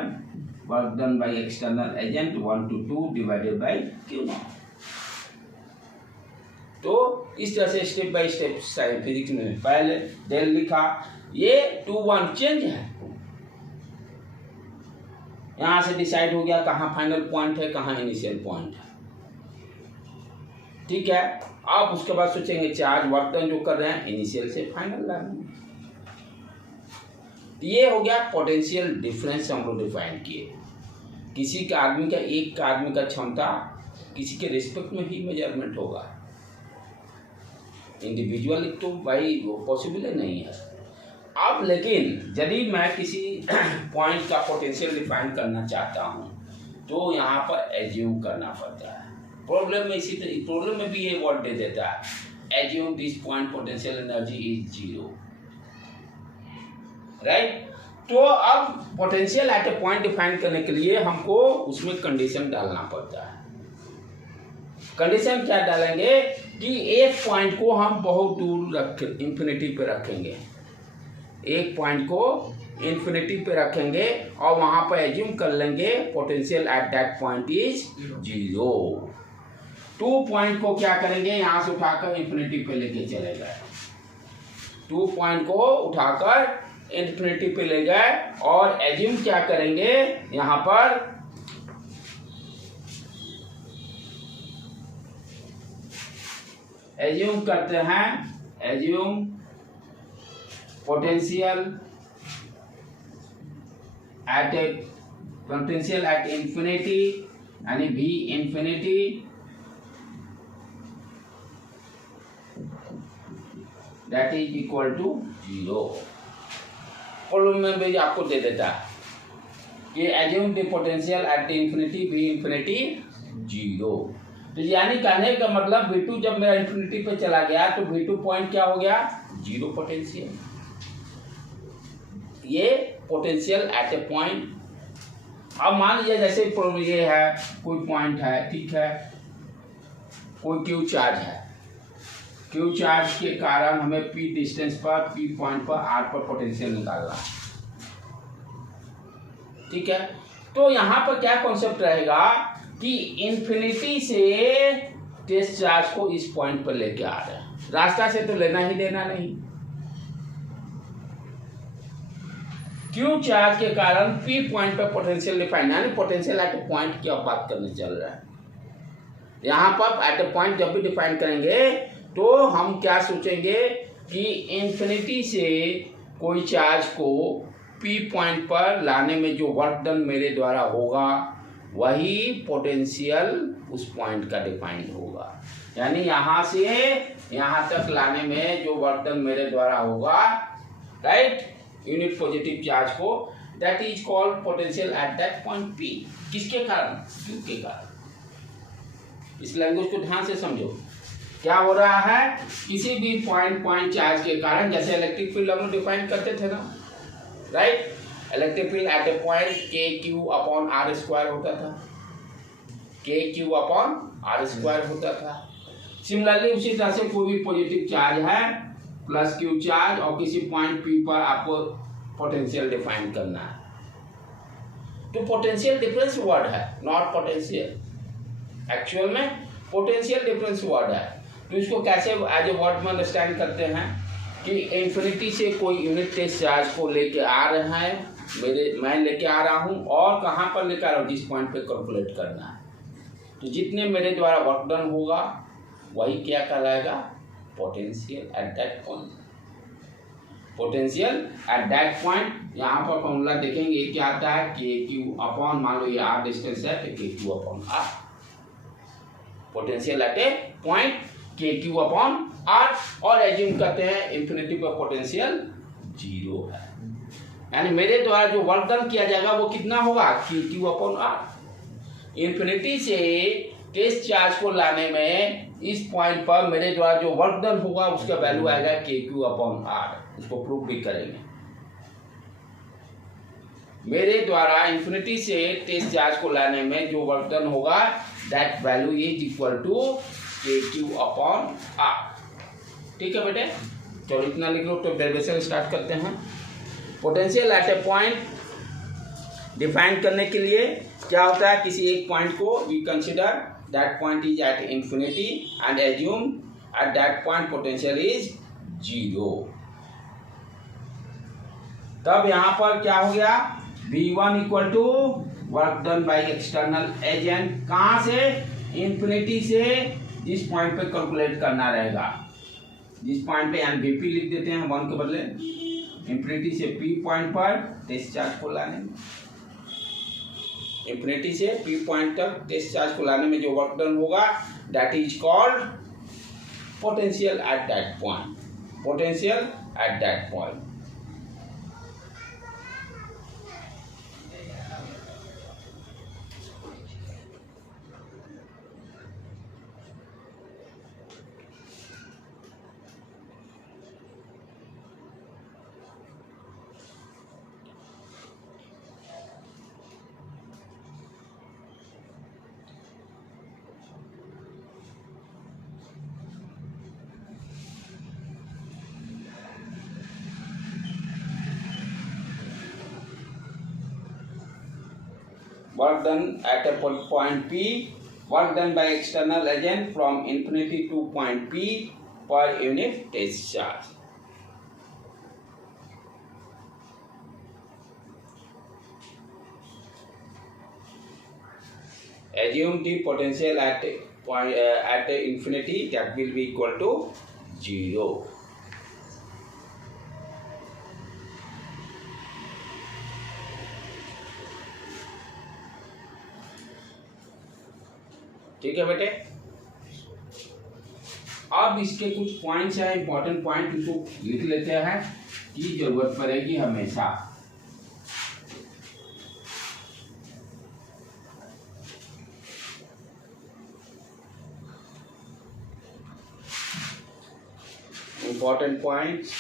work done by external agent 1 to 2 divided by Q not. तो इस तरह से स्टेप बाय स्टेप फिजिक्स में पहले डेल लिखा, ये 2 1 चेंज है, यहां से डिसाइड हो गया कहाँ फाइनल पॉइंट है, कहाँ इनिशियल पॉइंट है, ठीक है। आप उसके बाद सोचेंगे चार्ज वर्क डन जो कर रहे हैं इनिशियल से फाइनल लाएंगे। ये हो गया पोटेंशियल डिफरेंस, हम लोग डिफाइन किए। किसी का आदमी का, एक का आदमी का क्षमता किसी के रिस्पेक्ट में ही मेजरमेंट होगा, इंडिविजुअल तो भाई वो पॉसिबल नहीं है। अब लेकिन यदि मैं किसी पॉइंट का पोटेंशियल डिफाइन करना चाहता हूँ तो यहाँ पर एज्यूम करना पड़ता है। प्रॉब्लम में भी ये वर्ड दे देता है, assume this point potential energy is 0, right. तो अब potential at a point define करने के लिए हमको उसमें कंडीशन डालना पड़ता है। कंडीशन क्या डालेंगे कि एक पॉइंट को हम बहुत दूर इंफिनिटी पे रखेंगे, एक पॉइंट को इंफिनिटी पे रखेंगे और वहां पर एज्यूम कर लेंगे potential at that point is 0। 2 point को क्या करेंगे, यहां से उठाकर इंफिनिटी पे लेके चले गए, 2 पॉइंट को उठाकर इंफिनिटी पे ले गए और एज्यूम क्या करेंगे, यहां पर एज्यूम करते हैं, एज्यूम पोटेंशियल एट इंफिनिटी यानी V infinity that is equal to 0। Problem में भी आपको दे देता है कि assume the potential at infinity V infinity 0। तो यानी कहने का मतलब V2 जब मेरा इंफिनिटी पे चला गया तो V2 पॉइंट क्या हो गया, 0 पोटेंशियल। ये पोटेंशियल एट ए पॉइंट। अब मान लीजिए जैसे ये है, कोई पॉइंट है, ठीक है, कोई क्यू चार्ज है, क्यू चार्ज के कारण हमें P डिस्टेंस पर, P पॉइंट पर R पर पोटेंशियल निकालना है, ठीक है। तो यहाँ पर क्या कॉन्सेप्ट रहेगा कि इंफिनिटी से टेस्ट चार्ज को इस पॉइंट पर लेके आ रहे हैं, रास्ता से तो लेना ही देना नहीं। क्यू चार्ज के कारण P पॉइंट पर पोटेंशियल डिफाइन, यानी पोटेंशियल एट ए पॉइंट की अब बात करने चल रहा है। यहाँ पर एट ए पॉइंट जब भी डिफाइन करेंगे तो हम क्या सोचेंगे कि इंफिनिटी से कोई चार्ज को P पॉइंट पर लाने में जो वर्क डन मेरे द्वारा होगा वही पोटेंशियल उस पॉइंट का डिफाइंड होगा। यानी यहाँ से यहाँ तक लाने में जो वर्क डन मेरे द्वारा होगा, राइट, यूनिट पॉजिटिव चार्ज को, that is called potential at that point P। किसके कारण, Q के कारण। इस लैंग्वेज को ध्यान से समझो, क्या हो रहा है, किसी भी पॉइंट चार्ज के कारण, जैसे इलेक्ट्रिक फील्ड हम लोग डिफाइन करते थे ना, right, electric field at a point KQ/R² होता था, KQ/R² होता था। सिमिलरली उसी तरह से कोई भी पॉजिटिव चार्ज है प्लस Q चार्ज और किसी पॉइंट P पर आपको पोटेंशियल डिफाइन करना है, तो पोटेंशियल डिफरेंस वर्ड है, नॉट पोटेंशियल। एक्चुअल में पोटेंशियल डिफरेंस वर्ड है। तो इसको कैसे एज ए वर्ड में अंडरस्टैंड करते हैं कि इंफिनिटी से कोई यूनिट टेस्ट चार्ज को लेके आ रहे हैं, मैं लेके आ रहा हूँ और कहाँ पर लेकर आ रहा हूँ, जिस पॉइंट पे कैलकुलेट करना है। तो जितने मेरे द्वारा वर्क डन होगा वही क्या कहलाएगा, potential at that point. Potential at that point, यहाँ पर फॉर्मूला देखेंगे क्या आता है, KQ/ मान लो ये R डिस्टेंस है तो KQ/R। Potential at a point KQ/R, और एज्यूम करते हैं इंफिनिटी पर पोटेंशियल 0 है, यानी मेरे द्वारा जो वर्क डन किया जाएगा वो कितना होगा, KQ/R। इंफिनिटी से टेस्ट चार्ज को लाने में इस पॉइंट पर मेरे द्वारा जो वर्क डन होगा उसका वैल्यू आएगा KQ/R। उसको प्रूव भी करेंगे। मेरे द्वारा इंफिनिटी से टेस्ट चार्ज को लाने में जो वर्क डन होगा that value is equal to KQ/R। ठीक है बेटे, चलो इतना लिख लो। तो डेरिवेशन स्टार्ट करते हैं। Potential at a point define करने के लिए क्या होता है, किसी एक पॉइंट को we consider that point is at infinity and assume at that point potential is 0। तब यहां पर क्या हो गया, V1 equal to work done by external agent. कहां से, इंफिनिटी से जिस पॉइंट पे कैलकुलेट करना रहेगा, जिस पॉइंट पे, यानी VP लिख देते हैं 1 के बदले, इंफिनिटी से P पॉइंट पर टेस्ट चार्ज को लाने में, इंफिनिटी से P पॉइंट तक टेस्ट चार्ज को लाने में जो वर्क डन होगा that is called potential at that point. Potential at that point. Work done at a point P, work done by external agent from infinity to point P per unit test charge. Assume the potential at infinity, that will be equal to 0. ठीक है बेटे। अब इसके कुछ points हैं, important point, इसको लिख लेते हैं कि जरूरत पड़ेगी हमेशा। Important points.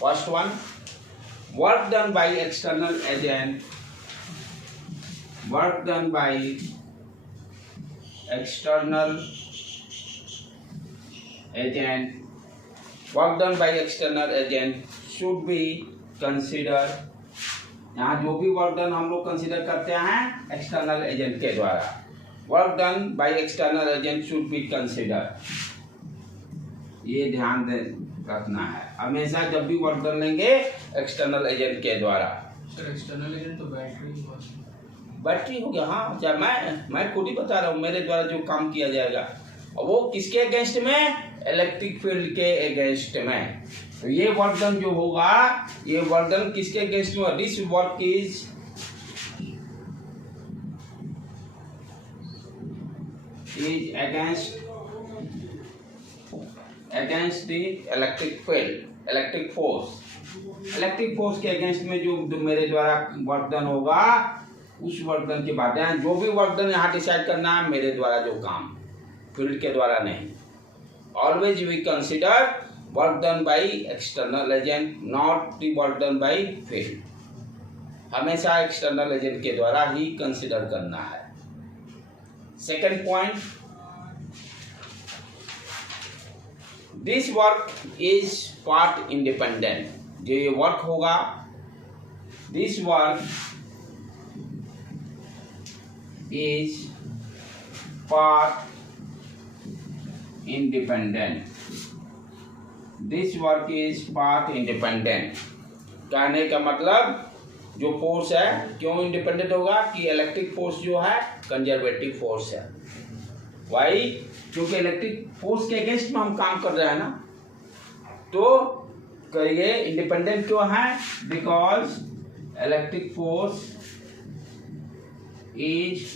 First one, work done by external agent. Work done by external agent. Work done by external agent should be considered. यहाँ जो भी वर्क डन हम लोग कंसीडर करते हैं एक्सटर्नल एजेंट के द्वारा, work done by external agent should be consider. ये ध्यान रखना है हमेशा जब भी वर्क डन लेंगे एक्सटर्नल एजेंट के द्वारा। सर एक्सटर्नल एजेंट तो बैटरी हो गया। हाँ, चाहे मैं खुद ही बता रहा हूँ, मेरे द्वारा जो काम किया जाएगा और वो किसके अगेंस्ट में, इलेक्ट्रिक फील्ड के अगेंस्ट में। तो ये वर्क डन जो होगा, ये वर्क डन किसके अगेंस्ट में, this work is against the electric field, electric force के अगेंस्ट में जो मेरे द्वारा वर्क डन होगा, उस वर्क डन की बातें हैं। जो भी वर्क डन यहाँ डिसाइड करना है मेरे द्वारा जो काम, फील्ड के द्वारा नहीं। Always we consider work done by external agent, not the work done by field. हमेशा एक्सटर्नल एजेंट के द्वारा ही कंसिडर करना है। Second point, this work is path independent. जो ये वर्क होगा, this work is path independent. This work is path independent. कहने का मतलब जो फोर्स है क्यों इंडिपेंडेंट होगा कि इलेक्ट्रिक फोर्स जो है कंजर्वेटिव फोर्स है। वाई? क्योंकि इलेक्ट्रिक फोर्स के अगेंस्ट में हम काम कर रहे हैं ना, तो करिए इंडिपेंडेंट क्यों है, because electric force is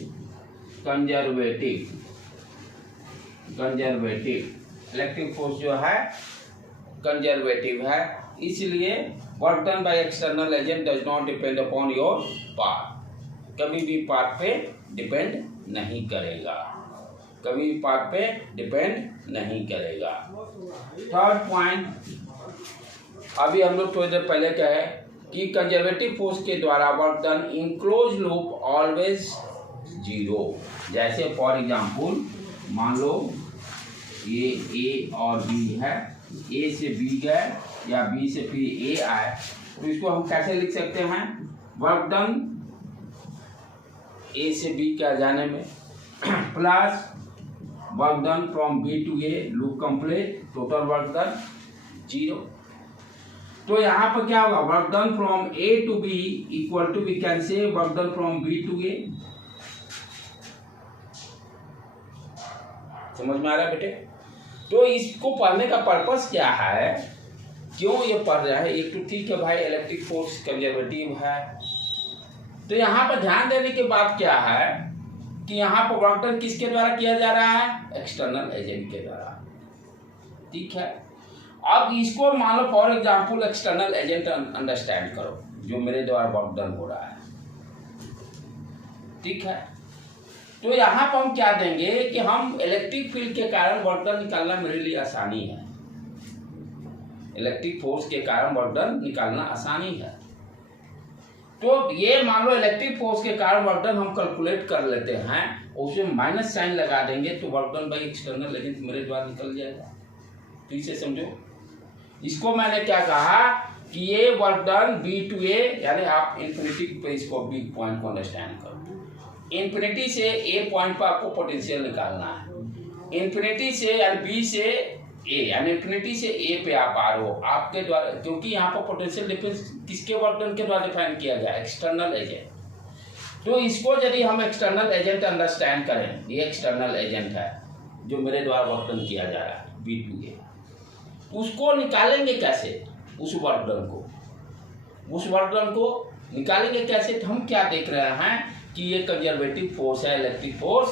conservative. Electric force जो है कंजर्वेटिव है, इसलिए work done by external agent does not depend upon your part. कभी भी पार्ट पे डिपेंड नहीं करेगा, कभी पार्ट पे डिपेंड नहीं करेगा। थर्ड पॉइंट, अभी हम लोग थोड़ी देर पहले कहे कि कंजर्वेटिव फोर्स के द्वारा work done in close loop always zero. जैसे फॉर एग्जाम्पल मान लो ये ए और बी है, ए से बी गए या बी से फिर ए आए, तो इसको हम कैसे लिख सकते हैं, वर्क डन ए से बी का जाने में plus work done from B to A, loop complete, total work done zero. तो यहाँ पर क्या होगा, work done from A to B equal to, we can say work done from B to A. समझ में आ रहा है बेटे? तो इसको पढ़ने का पर्पस क्या है, क्यों ये पढ़ रहा है। एक तो ठीक है भाई, इलेक्ट्रिक फोर्स कंजर्वेटिव है, तो यहाँ पर ध्यान देने की बात क्या है कि यहाँ पर वर्क डन किसके द्वारा किया जा रहा है, एक्सटर्नल एजेंट के द्वारा। ठीक है, अब इसको मान लो for example external agent understand करो, जो मेरे द्वारा वर्क डन हो रहा है। ठीक है, तो यहाँ पर हम क्या देंगे कि हम इलेक्ट्रिक फील्ड के कारण वर्क डन निकालना मेरे लिए आसानी है। इलेक्ट्रिक फोर्स के कारण वर्क डन निकालना आसानी है। तो ये मान लो इलेक्ट्रिक फोर्स के कारण वर्क डन हम कैलकुलेट कर लेते हैं, उसमें माइनस साइन लगा देंगे तो work done by external agent मेरे द्वारा निकल जाएगा। ठीक से समझो। इसको मैंने क्या कहा कि ये वर्क डन बी टू ए, यानी आप इन्फिनिटी पे इसको बी पॉइंट को अंडरस्टैंड करो। इन्फिनिटी से ए पॉइंट पर आपको पोटेंशियल निकालना है। इन्फिनिटी से यानी बी से ए, यानी इन्फिनिटी से ए पे आप आ रहे हो आपके द्वारा, क्योंकि यहाँ पर पोटेंशियल डिफरेंस किसके वर्क डन के द्वारा डिफाइन किया गया, एक्सटर्नल एजेंट। तो इसको यदि हम एक्सटर्नल एजेंट अंडरस्टैंड करें, ये एक्सटर्नल एजेंट है जो मेरे द्वारा वर्क डन किया जा रहा है बी टू ए, उसको निकालेंगे कैसे, उस वर्क डन को निकालेंगे कैसे। तो हम क्या देख रहे हैं कि ये कंजर्वेटिव फोर्स है, इलेक्ट्रिक फोर्स,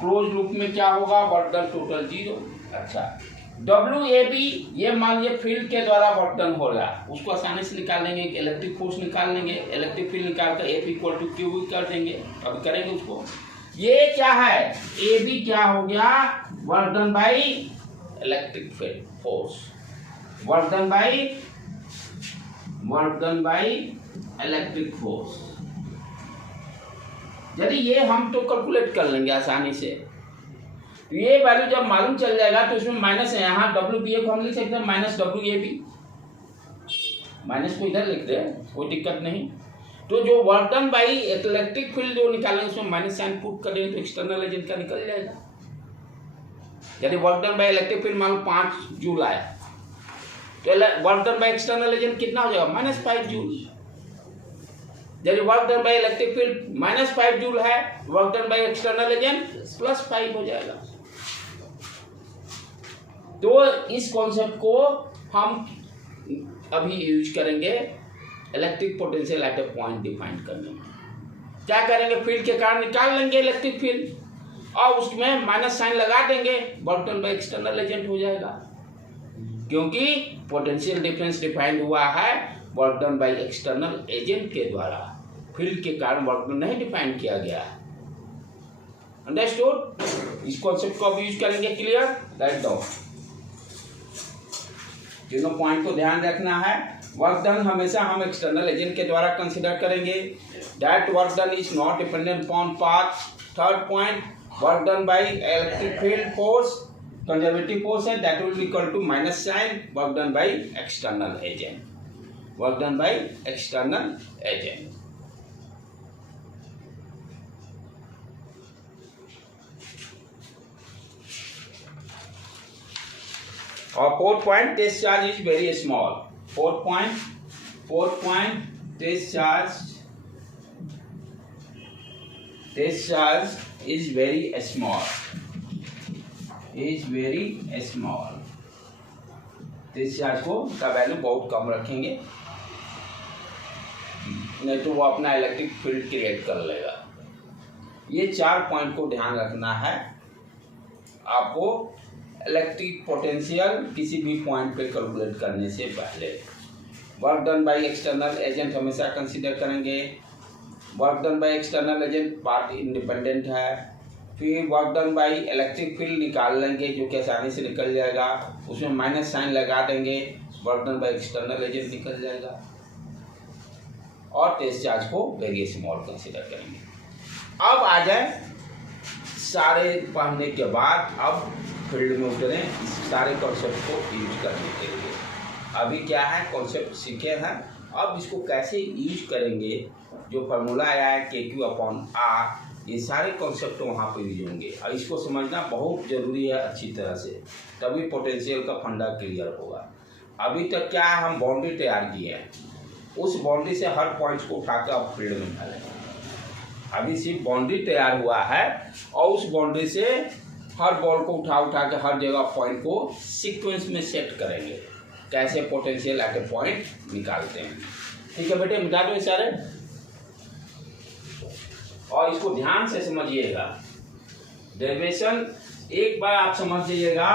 क्लोज लूप में क्या होगा, वर्क डन टोटल 0। अच्छा, WAB ये मान लीजिए फील्ड के द्वारा वर्क डन हो रहा है, उसको आसानी से निकाल लेंगे, इलेक्ट्रिक फोर्स निकाल लेंगे, इलेक्ट्रिक फील्ड निकाल कर F इक्वल टू Q कर देंगे। अब करेंगे उसको, ये क्या है, AB क्या हो गया, work done by electric field force, work done by electric force. यदि ये हम तो कैलकुलेट कर लेंगे आसानी से, तो ये वैल्यू जब मालूम चल जाएगा तो उसमें माइनस है, यहाँ WBA को हम लिख सकते हैं माइनस WAB, माइनस को इधर लिख दे, कोई दिक्कत नहीं। तो जो work done by electric field जो निकालेंगे उसमें माइनस साइन पुट करेंगे तो एक्सटर्नल एजेंट का निकल जाएगा। यदि work done by electric field मान लो 5 जूल आया, तो work done by external agent कितना हो जाएगा, -5 जूल। यदि work done by electric field -5 joule है, work done by external agent +5 हो जाएगा। तो इस कॉन्सेप्ट को हम अभी यूज करेंगे electric potential at a point define करने में। क्या करेंगे, फील्ड के कारण निकाल लेंगे इलेक्ट्रिक फील्ड और उसमें माइनस साइन लगा देंगे, work done by external agent हो जाएगा, क्योंकि पोटेंशियल डिफरेंस डिफाइंड हुआ है work done by external agent के द्वारा, फील्ड के कारण वर्क डन नहीं डिफाइन किया गया है। अंडरस्टूड? इस कॉन्सेप्ट को अब यूज करेंगे, क्लियर, राइट डाउन। तीनों पॉइंट को ध्यान रखना है। वर्क डन हमेशा हम एक्सटर्नल एजेंट के द्वारा कंसीडर करेंगे, that work done is not dependent upon path. Third point, work done by electric field force conservative force है, that will be equal to minus sign work done by external agent, work done by external agent. और fourth point, test charge is very small. Fourth point, test charge is very small, test charge को का value बहुत कम रखेंगे, नहीं तो वो अपना electric field create कर लेगा। ये 4 पॉइंट को ध्यान रखना है आपको इलेक्ट्रिक पोटेंशियल किसी भी पॉइंट पे कैलकुलेट करने से पहले। Work done by external agent हमेशा कंसीडर करेंगे, work done by external agent part independent है। फिर work done by electric field निकाल लेंगे जो कि आसानी से निकल जाएगा, उसमें माइनस साइन लगा देंगे, work done by external agent निकल जाएगा। और टेस्ट चार्ज को वेरी स्मॉल कंसीडर करेंगे। अब आ जाए सारे पढ़ने के बाद, अब फील्ड में उतरे इस सारे कॉन्सेप्ट को यूज करने के लिए। अभी क्या है, कॉन्सेप्ट सीखे हैं, अब इसको कैसे यूज करेंगे। जो फार्मूला आया है KQ/R, ये सारे कॉन्सेप्ट वहाँ पे यूज होंगे और इसको समझना बहुत ज़रूरी है अच्छी तरह से, तभी पोटेंशियल का फंडा क्लियर होगा। अभी तक क्या है, हम बाउंड्री तैयार किए हैं, उस बाउंड्री से हर पॉइंट्स को उठाकर अब फील्ड में डालेंगे। अभी सिर्फ बाउंड्री तैयार हुआ है और उस बाउंड्री से हर बॉल को उठा के हर जगह पॉइंट को सीक्वेंस में सेट करेंगे, कैसे पोटेंशियल एट ए पॉइंट निकालते हैं। ठीक है बेटे, मिटा दो ये सारे और इसको ध्यान से समझिएगा। डेरिवेशन एक बार आप समझ लीजिएगा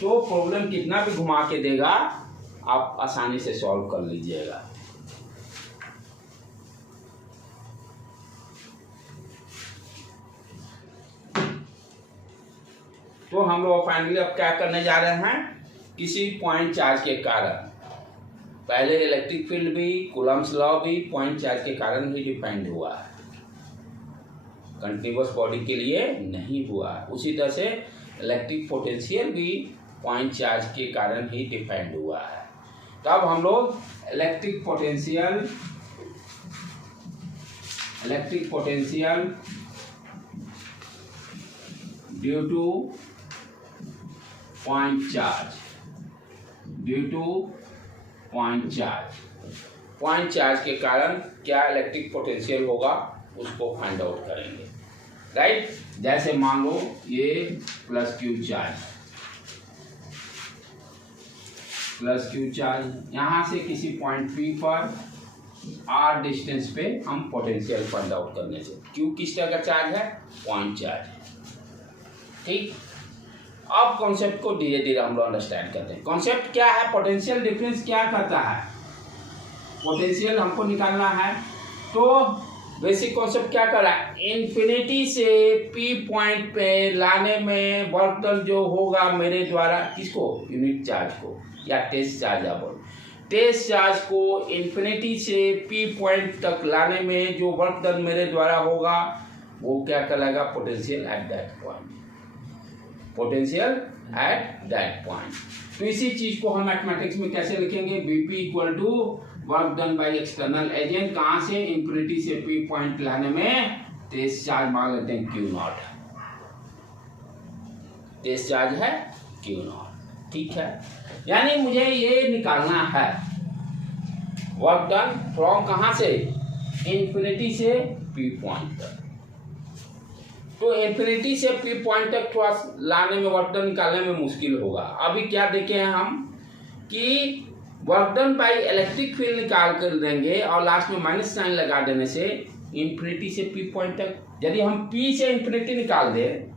तो प्रॉब्लम कितना भी घुमा के देगा आप आसानी से सॉल्व कर लीजिएगा। तो हम लोग फाइनली अब क्या करने जा रहे हैं, किसी पॉइंट चार्ज के कारण, पहले इलेक्ट्रिक फील्ड भी, कूलम्ब्स लॉ भी पॉइंट चार्ज के कारण ही डिपेंड हुआ है, कंटिन्यूअस बॉडी के लिए नहीं हुआ है। उसी तरह से इलेक्ट्रिक पोटेंशियल भी पॉइंट चार्ज के कारण ही डिफाइंड हुआ है। तब हम लोग electric potential due two point charge के कारण क्या इलेक्ट्रिक पोटेंशियल होगा उसको फाइंड आउट करेंगे, राइट। जैसे मान लो ये प्लस क्यू चार्ज यहाँ से किसी पॉइंट P पर R डिस्टेंस पे हम पोटेंशियल फाइंड आउट करने से, Q किस तरह का चार्ज है, पॉइंट चार्ज है, ठीक। अब कॉन्सेप्ट को धीरे धीरे हम लोग अंडरस्टैंड करते हैं। कॉन्सेप्ट क्या है, पोटेंशियल डिफरेंस क्या करता है, पोटेंशियल हमको निकालना है। तो बेसिक कॉन्सेप्ट क्या कर रहा है, इन्फिनिटी से P पॉइंट पे लाने में वर्क डन जो होगा मेरे द्वारा, किसको, यूनिट चार्ज को या टेस्ट चार्ज, टेस्ट चार्ज को इन्फिनिटी से P पॉइंट तक लाने में जो वर्क डन मेरे द्वारा होगा वो क्या कहलाएगा, पोटेंशियल एट दैट पॉइंट। तो इसी चीज को हम मैथमेटिक्स में कैसे लिखेंगे, Vp equal to work done by external agent, कहां से, इन्फिनिटी से P पॉइंट लाने में टेस्ट चार्ज मान लेते हैं Q0, टेस्ट चार्ज है Q0, ठीक है। यानी मुझे ये निकालना है वर्क डन फ्रॉम कहां से, इन्फिनिटी से P पॉइंट तक। तो इन्फिनिटी से P पॉइंट तक थोड़ा लाने में वर्क डन निकालने में मुश्किल होगा। अभी क्या देखे हैं हम कि work done by electric field निकाल कर देंगे और लास्ट में माइनस साइन लगा देने से इन्फिनिटी से P पॉइंट तक, यदि हम P से इन्फिनिटी निकाल दें,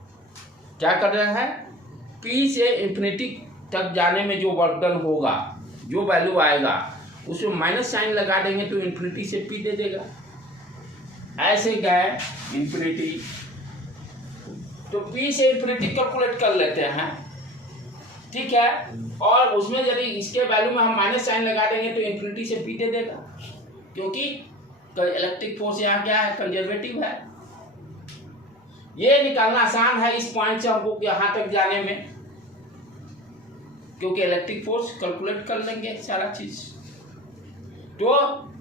क्या कर रहे हैं, P से इन्फिनिटी तक जाने में जो वर्क डन होगा, जो वैल्यू आएगा उसमें माइनस साइन लगा देंगे तो इन्फिनिटी से P दे देगा। ऐसे गए इन्फिनिटी, तो P से इन्फिनिटी कैलकुलेट कर लेते हैं, ठीक है। और उसमें यदि इसके वैल्यू में हम माइनस साइन लगा देंगे तो इन्फिनिटी से P दे देगा, क्योंकि इलेक्ट्रिक फोर्स यहाँ क्या है, कंजर्वेटिव है। ये निकालना आसान है इस पॉइंट से हमको यहाँ तक जाने में, क्योंकि इलेक्ट्रिक फोर्स कैलकुलेट कर लेंगे सारा चीज। तो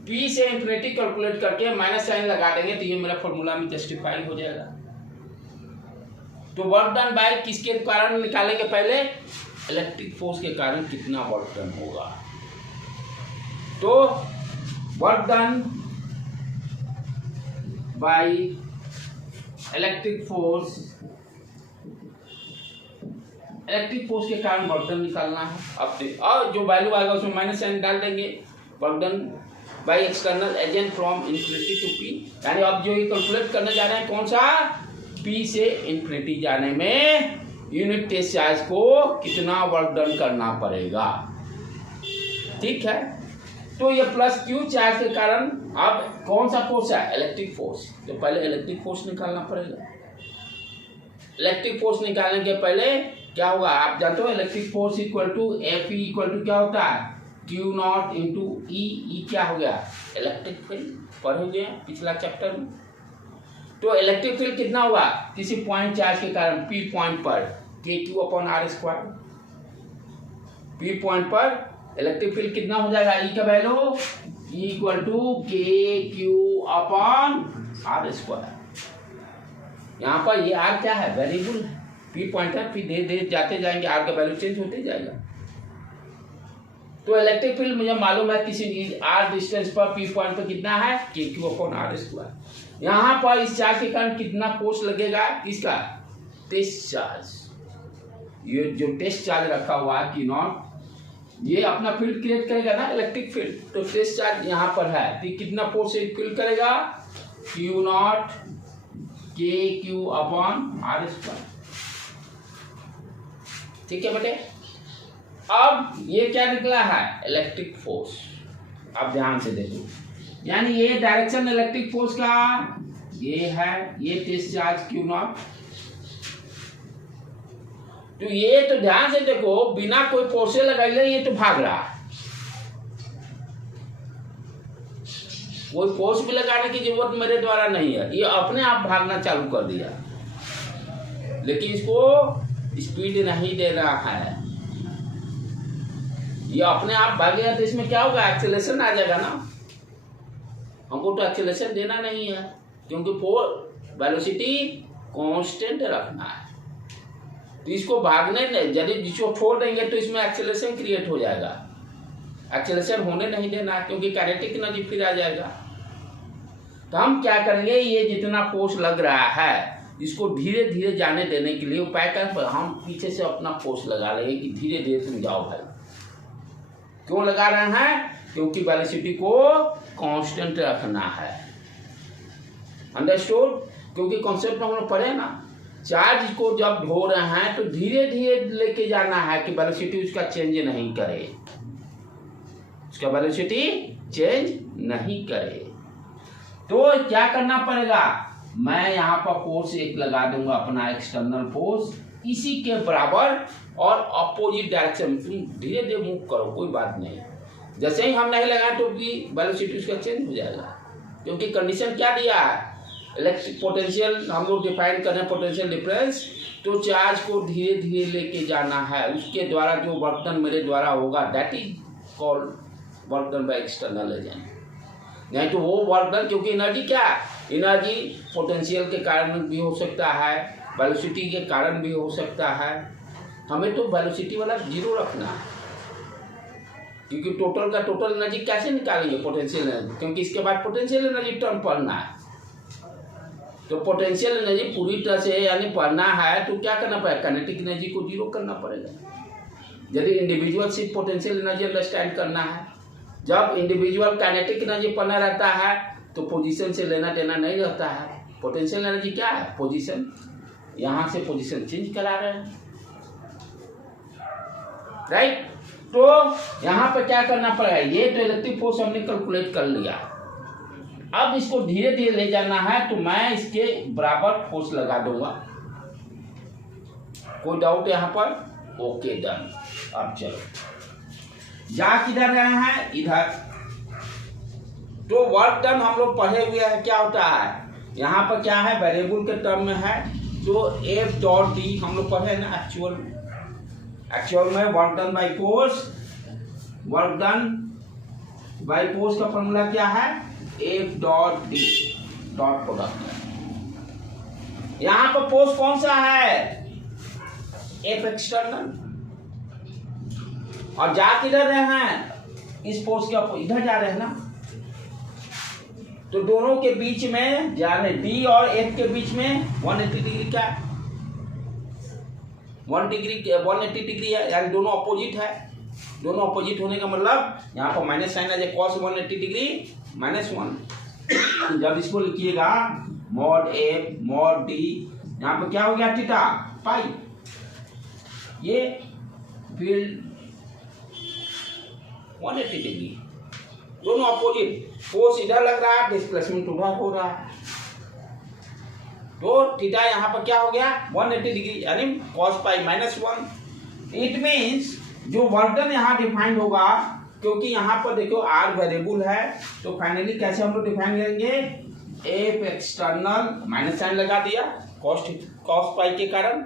P से इन्फिनिटी कैलकुलेट करके माइनस साइन लगा देंगे तो ये मेरा फॉर्मूला में जस्टिफाई हो जाएगा। तो वर्क डन बाय किसके कारण निकालेंगे, पहले इलेक्ट्रिक फोर्स के कारण कितना वर्क डन होगा। तो work done by electric force के कारण वर्क डन निकालना है। अब और जो वैल्यू आएगा उसमें माइनस साइन डाल देंगे, work done by external agent from infinity to P। यानी अब जो ये कैलकुलेट करने जा रहे हैं कौन सा, P से इन्फिनिटी जाने में यूनिट टेस्ट चार्ज को कितना वर्क डन करना पड़ेगा, ठीक है। तो ये प्लस Q चार्ज के कारण अब कौन सा फोर्स है, इलेक्ट्रिक फोर्स। तो पहले इलेक्ट्रिक फोर्स निकालना पड़ेगा। इलेक्ट्रिक फोर्स निकालने के पहले क्या होगा, आप जानते हो electric force equal to Fe equal to क्या होता है, Q0 इंटू E क्या हो गया, इलेक्ट्रिक फील्ड, पढ़ोगे पिछला चैप्टर में। तो इलेक्ट्रिक फील्ड कितना हुआ, किसी पॉइंट चार्ज के कारण P पॉइंट पर KQ/R², P पॉइंट पर इलेक्ट्रिक फील्ड कितना हो जाएगा, E का value E equal to KQ/R²। यहाँ पर ये R क्या है, वेरिएबल है, P पॉइंट है, P धीरे धीरे जाते जाएंगे R का वैल्यू चेंज होते जाएगा। तो इलेक्ट्रिक फील्ड मुझे मालूम है किसी R डिस्टेंस पर P पॉइंट पर कितना है, KQ/R²। यहाँ पर इस चार्ज के कारण कितना फोर्स लगेगा, किसका, टेस्ट चार्ज। ये जो टेस्ट चार्ज रखा हुआ है Q0, ये अपना फील्ड क्रिएट करेगा ना, इलेक्ट्रिक फील्ड। तो टेस्ट चार्ज यहाँ पर है तो कितना फोर्स फील्ड करेगा, Q0 KQ/R², ठीक है बेटे। अब ये क्या निकला है, इलेक्ट्रिक फोर्स। अब ध्यान से देखो, यानी ये डायरेक्शन इलेक्ट्रिक फोर्स का ये है, ये टेस्ट चार्ज Q0। तो ये तो ध्यान से देखो, बिना कोई फोर्स लगाए ये तो भाग रहा है, कोई फोर्स भी लगाने की जरूरत मेरे द्वारा नहीं है, ये अपने आप भागना चालू कर दिया। लेकिन इसको स्पीड नहीं दे रहा है, ये अपने आप भागेगा तो इसमें क्या होगा, एक्सेलरेशन आ जाएगा ना। हमको तो एक्सेलरेशन देना नहीं है क्योंकि वेलोसिटी कांस्टेंट रखना है। तो इसको भागने नहीं, यदि जिसको छोड़ देंगे तो इसमें एक्सेलरेशन क्रिएट हो जाएगा। एक्सेलरेशन होने नहीं देना क्योंकि काइनेटिक एनर्जी फिर आ जाएगा। तो हम क्या करेंगे, ये जितना फोर्स लग रहा है इसको धीरे धीरे जाने देने के लिए उपाय कर, हम पीछे से अपना फोर्स लगा लेंगे कि धीरे धीरे तुम जाओ भाई। क्यों लगा रहे हैं, क्योंकि वेलोसिटी को कांस्टेंट रखना है। अंडरस्टूड। क्योंकि कॉन्सेप्ट में हम लोग पढ़े ना, चार्ज को जब ढो रहे हैं तो धीरे धीरे लेके जाना है कि वेलोसिटी उसका चेंज नहीं करे, उसका वेलोसिटी चेंज नहीं करे। तो क्या करना पड़ेगा, मैं यहाँ पर फोर्स एक लगा दूंगा, अपना एक्सटर्नल फोर्स इसी के बराबर और अपोजिट डायरेक्शन। तुम धीरे धीरे मूव करो, कोई बात नहीं। जैसे ही हम नहीं लगाए तो भी वेलोसिटी उसका चेंज हो जाएगा, क्योंकि कंडीशन क्या दिया है, इलेक्ट्रिक पोटेंशियल हम लोग डिफाइन कर रहे हैं, पोटेंशियल डिफरेंस। तो चार्ज को धीरे धीरे लेके जाना है, उसके द्वारा जो वर्क डन मेरे द्वारा होगा that is called work done by external agent. नहीं तो वो वर्क डन, क्योंकि एनर्जी क्या है, एनर्जी पोटेंशियल के कारण भी हो सकता है, वेलोसिटी के कारण भी हो सकता है। हमें तो वेलोसिटी वाला जीरो रखना है, क्योंकि टोटल का टोटल एनर्जी कैसे निकालेंगे, पोटेंशियल एनर्जी, क्योंकि इसके बाद पोटेंशियल एनर्जी टर्म पढ़ना है। तो पोटेंशियल एनर्जी पूरी तरह से यानी पढ़ना है तो क्या करना पड़ेगा, काइनेटिक एनर्जी को जीरो करना पड़ेगा। यदि इंडिविजुअल सिर्फ पोटेंशियल एनर्जी अंडरस्टैंड करना है, जब इंडिविजुअल काइनेटिक एनर्जी पढ़ना रहता है तो पोजीशन से लेना देना नहीं रहता है। पोटेंशियल एनर्जी क्या है, पोजीशन, यहाँ से पोजीशन चेंज करा रहे हैं, राइट। तो यहाँ पर क्या करना पड़ेगा, ये तो इलेक्ट्रिक फोर्स हमने कैलकुलेट कर लिया। अब इसको धीरे धीरे ले जाना है तो मैं इसके बराबर फोर्स लगा दूंगा। कोई डाउट यहाँ पर, ओके डन। अब चलो जा किधर रहे हैं, इधर। तो वर्क डन हम लोग पढ़े हुए हैं, क्या होता है यहाँ पर, क्या है वेरिएबल के टर्म में है। तो एफ डॉट डी हम लोग पढ़े ना एक्चुअल में work done by force, work done by force का फॉर्मूला क्या है, F dot D dot product. यहाँ पर फोर्स कौन सा है, एफ एक्सटर्नल, और जा किधर रहे हैं, इस फोर्स के इधर जा रहे हैं ना। तो दोनों के बीच में जाने डी और एफ के बीच में 180 डिग्री क्या, 180 डिग्री है, यानी दोनों अपोजिट है। दोनों अपोजिट होने का मतलब यहाँ पर माइनस साइन आ जाए, cos 180 डिग्री -1। जब इसको लिखिएगा मॉड एफ मॉड डी, यहाँ पर क्या हो गया थीटा पाई। ये फील्ड 180 डिग्री, दोनों अपोजिट, फोर्स इधर लग रहा है, डिस्प्लेसमेंट उधर हो रहा है। तो थीटा यहाँ पर क्या हो गया 180 डिग्री, यानी cos पाई -1। इट मीन्स जो वर्क डन यहाँ डिफाइंड होगा, क्योंकि यहाँ पर देखो आर वेरिएबल है, तो फाइनली कैसे हम लोग डिफाइन करेंगे, एफ एक्सटर्नल माइनस साइन लगा दिया cos पाई के कारण,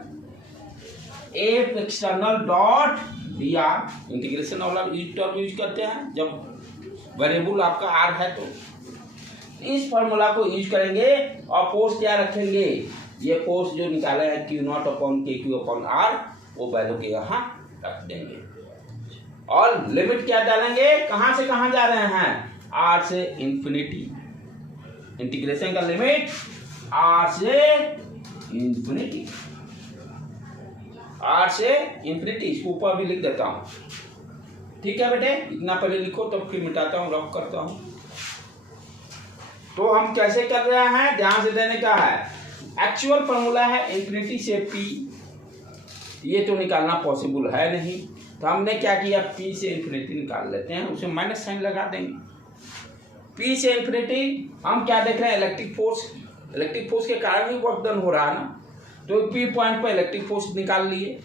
F external dot D R, integration वाला टर्म यूज करते हैं जब वेरिएबल आपका आर है। तो इस फॉर्मूला को यूज करेंगे और फोर्स क्या रखेंगे, ये फोर्स जो निकाले हैं Q0 upon KQ upon R, वो वैल्यू के यहाँ रख देंगे। और लिमिट क्या डालेंगे, कहां से कहां जा रहे हैं, R से इंफिनिटी। इंटीग्रेशन का लिमिट R से इंफिनिटी, R से इंफिनिटी। इसको ऊपर भी लिख देता हूं, ठीक है बेटे, इतना पहले लिखो तो फिर मिटाता हूं, रफ करता हूं। तो हम कैसे कर रहे हैं, ध्यान से देने का है। एक्चुअल फॉर्मूला है इंफिनिटी से P, ये तो निकालना पॉसिबल है नहीं, तो हमने क्या किया, P से इंफिनिटी निकाल लेते हैं, उसे माइनस साइन लगा देंगे। P से इंफिनिटी हम क्या देख रहे हैं, इलेक्ट्रिक फोर्स के कारण ही वर्क डन हो रहा है ना। तो P पॉइंट पर इलेक्ट्रिक फोर्स निकाल लिए,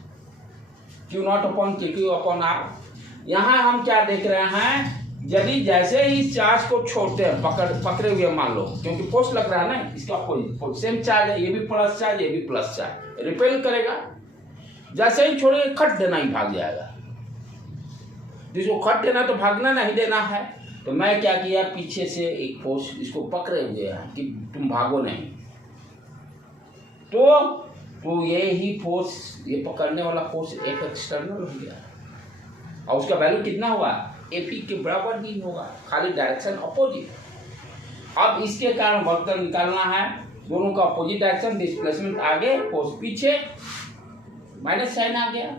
Q0 upon KQ upon R। यहाँ हम क्या देख रहे हैं, यदि जैसे ही इस चार्ज को छोड़ते हैं, पकड़े हुए मान लो, क्योंकि फोर्स लग रहा है ना, इसका सेम चार्ज है, ये भी प्लस चार्ज, ये भी प्लस चार्ज, रिपेल करेगा। जैसे ही छोड़ेंगे खट देना ही भाग जाएगा। जिसको खट देना तो भागना नहीं देना है। तो मैं क्या किया, पीछे से एक फोर्स इसको पकड़े हुए हैं कि तुम भागो नहीं। तो ये ही फोर्स, ये पकड़ने वाला फोर्स एक एक्सटर्नल हो गया और उसका वैल्यू कितना हुआ, एपी के बराबर ही होगा, खाली डायरेक्शन अपोजिट। अब इसके कारण वर्क डन निकालना है, दोनों का अपोजिट डायरेक्शन, डिस्प्लेसमेंट आगे फोर्स पीछे, माइनस साइन आ गया।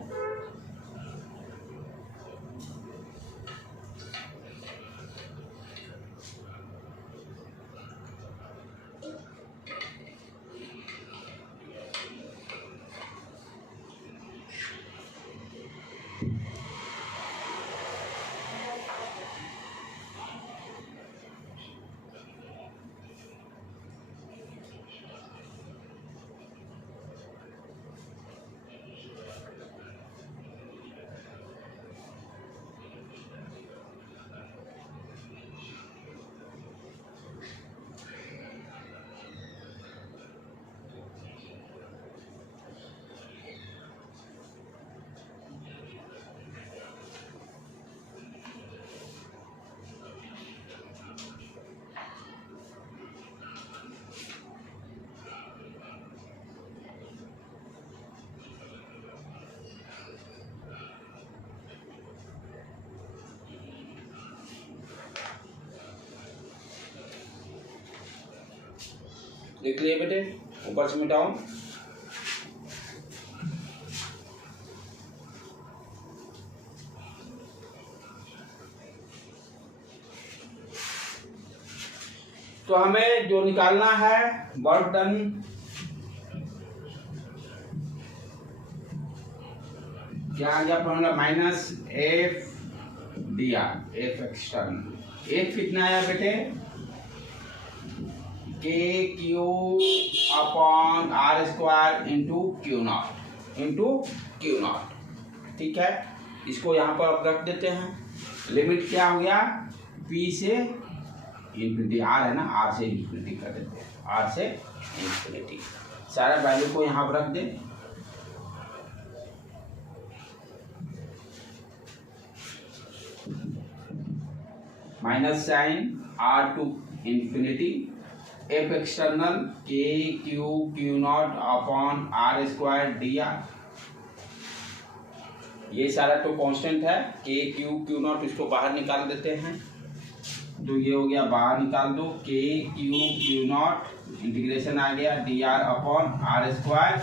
लिख लिए बेटे, ऊपर से मिटाओ। तो हमें जो निकालना है वर्क डन, क्या आ गया formula, minus F D R, F external. F कितना आया बेटे, K Q upon R square into Q nought, ठीक है। इसको यहाँ पर अब रख देते हैं। लिमिट क्या हो गया, पी से इन्फिनिटी, आर है ना, आर से इन्फिनिटी कर देते हैं, आर से इन्फिनिटी। सारा वैल्यू को यहाँ पर रख दे, minus sign R to infinity, F external के Q not upon R square D R. ये सारा तो कांस्टेंट है, के क्यू नॉट, इसको बाहर निकाल देते हैं। तो ये हो गया, बाहर निकाल दो, के क्यू नॉट, इंटीग्रेशन आ गया D R upon R square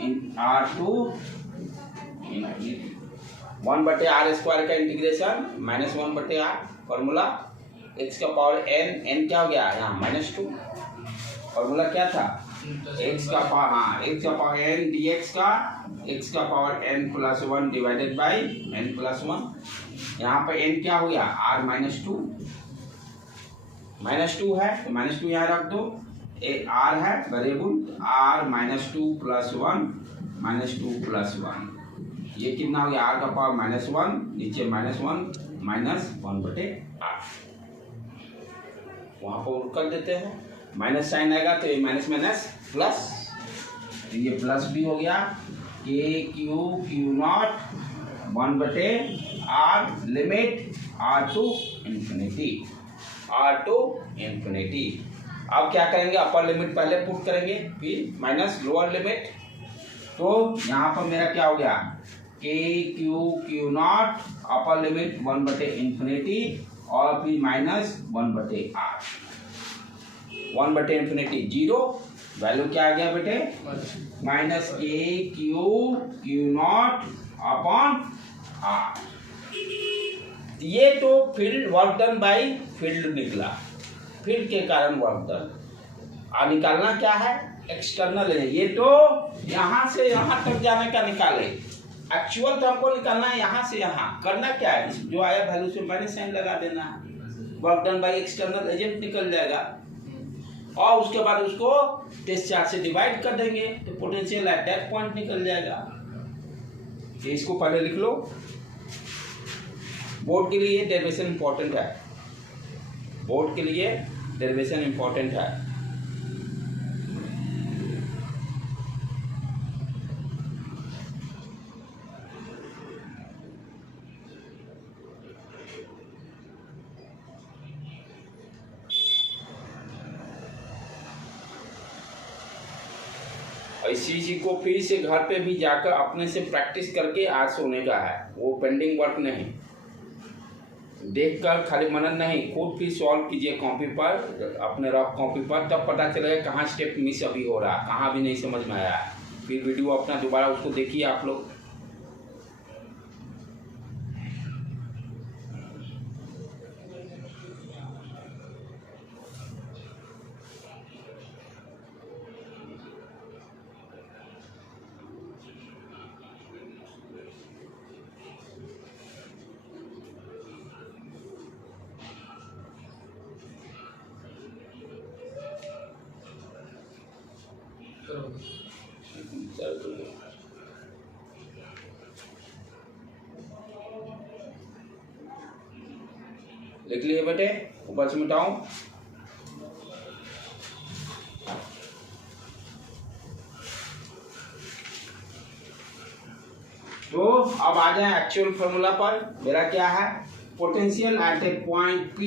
in R to infinity, 1/r square का integration minus 1/r, formula x का पावर n क्या हो गया यहाँ -2, फॉर्मूला क्या था, x का पावर n dx का, x का power n + 1 divided by n + 1। यहाँ पर n क्या हो गया, r -2 है तो -2 यहाँ रख दो, r है वेरिएबल, r -2 + 1 -2 + 1, ये कितना हो गया, r का पावर -1, नीचे -1 -1/r, वहाँ पर कर देते हैं। माइनस साइन आएगा तो ये माइनस माइनस प्लस, तो ये प्लस भी हो गया, K Q nought 1/r, limit r to infinity. अब क्या करेंगे, अपर लिमिट पहले पुट करेंगे, फिर माइनस लोअर लिमिट। तो यहाँ पर मेरा क्या हो गया, K Q not, upper limit 1/∞ और फिर माइनस 1/r, 1/∞ 0, वैल्यू क्या आ गया बेटे, माइनस के क्यू नॉट अपॉन आर। ये तो field work done by field निकला, फील्ड के कारण वर्क डन। और निकालना क्या है, एक्सटर्नल है, ये तो यहाँ से यहाँ तक जाने का निकाले, एक्चुअल तो हमको निकालना है यहाँ से यहाँ। करना क्या है, जो आया वैल्यू से माइनस साइन लगा देना है, work done by external agent निकल जाएगा, और उसके बाद उसको टेस्ट चार्ज से डिवाइड कर देंगे तो पोटेंशियल एट दैट पॉइंट निकल जाएगा। ये इसको पहले लिख लो, बोर्ड के लिए डेरिवेशन इंपॉर्टेंट है, बोर्ड के लिए डेरिवेशन इंपॉर्टेंट है। इसी चीज को फिर से घर पे भी जाकर अपने से प्रैक्टिस करके आज सोने का है, वो पेंडिंग वर्क नहीं, देखकर खाली मनन नहीं, खुद फिर सॉल्व कीजिए कॉपी पर, अपने रफ कॉपी पर, तब पता चलेगा कहाँ स्टेप मिस अभी हो रहा है, कहाँ भी नहीं समझ में आया। फिर वीडियो अपना दोबारा उसको देखिए आप लोग। लिख लिए बेटे, ऊपर से मिटाऊं। तो अब आ जाए एक्चुअल फॉर्मूला पर। मेरा क्या है, potential at a point P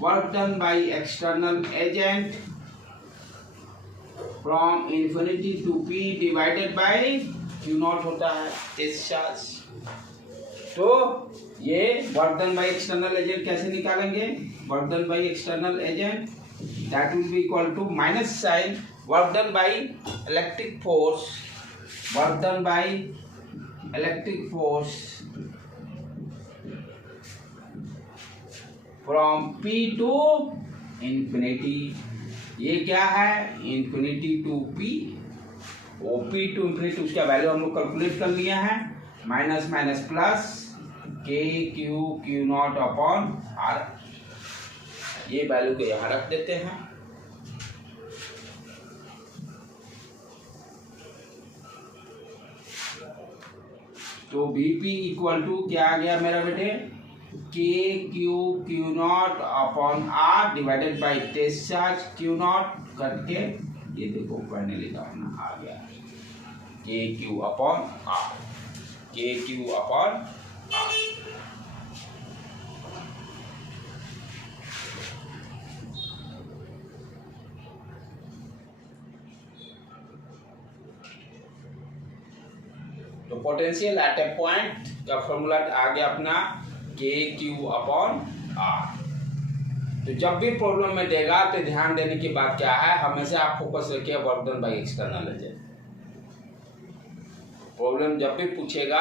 work done by external agent from infinity to P divided by Q nought होता है डिस्चार्ज। तो ये work done by external agent कैसे निकालेंगे, work done by external agent that will be equal to minus sign work done by electric force, work done by electric force from P to infinity. ये क्या है, infinity to P, वो P to infinity, उसका value हम लोग calculate कर लिए हैं, माइनस माइनस प्लस के क्यू नॉट अपॉन आर। ये वैल्यू को यहाँ रख देते हैं। तो Vp इक्वल टू क्या आ गया मेरा बेटे, K Q not upon R divided by test charge Q nought करके, ये देखो पढ़ने लिखा अपना आ गया, K Q upon R, K Q upon R. तो पोटेंशियल एट ए पॉइंट का फॉर्मूला आ गया अपना के क्यू अपॉन आर। तो जब भी प्रॉब्लम में देगा तो ध्यान देने की बात क्या है, हमेशा आप फोकस रखिए work done by external agent. Problem जब भी पूछेगा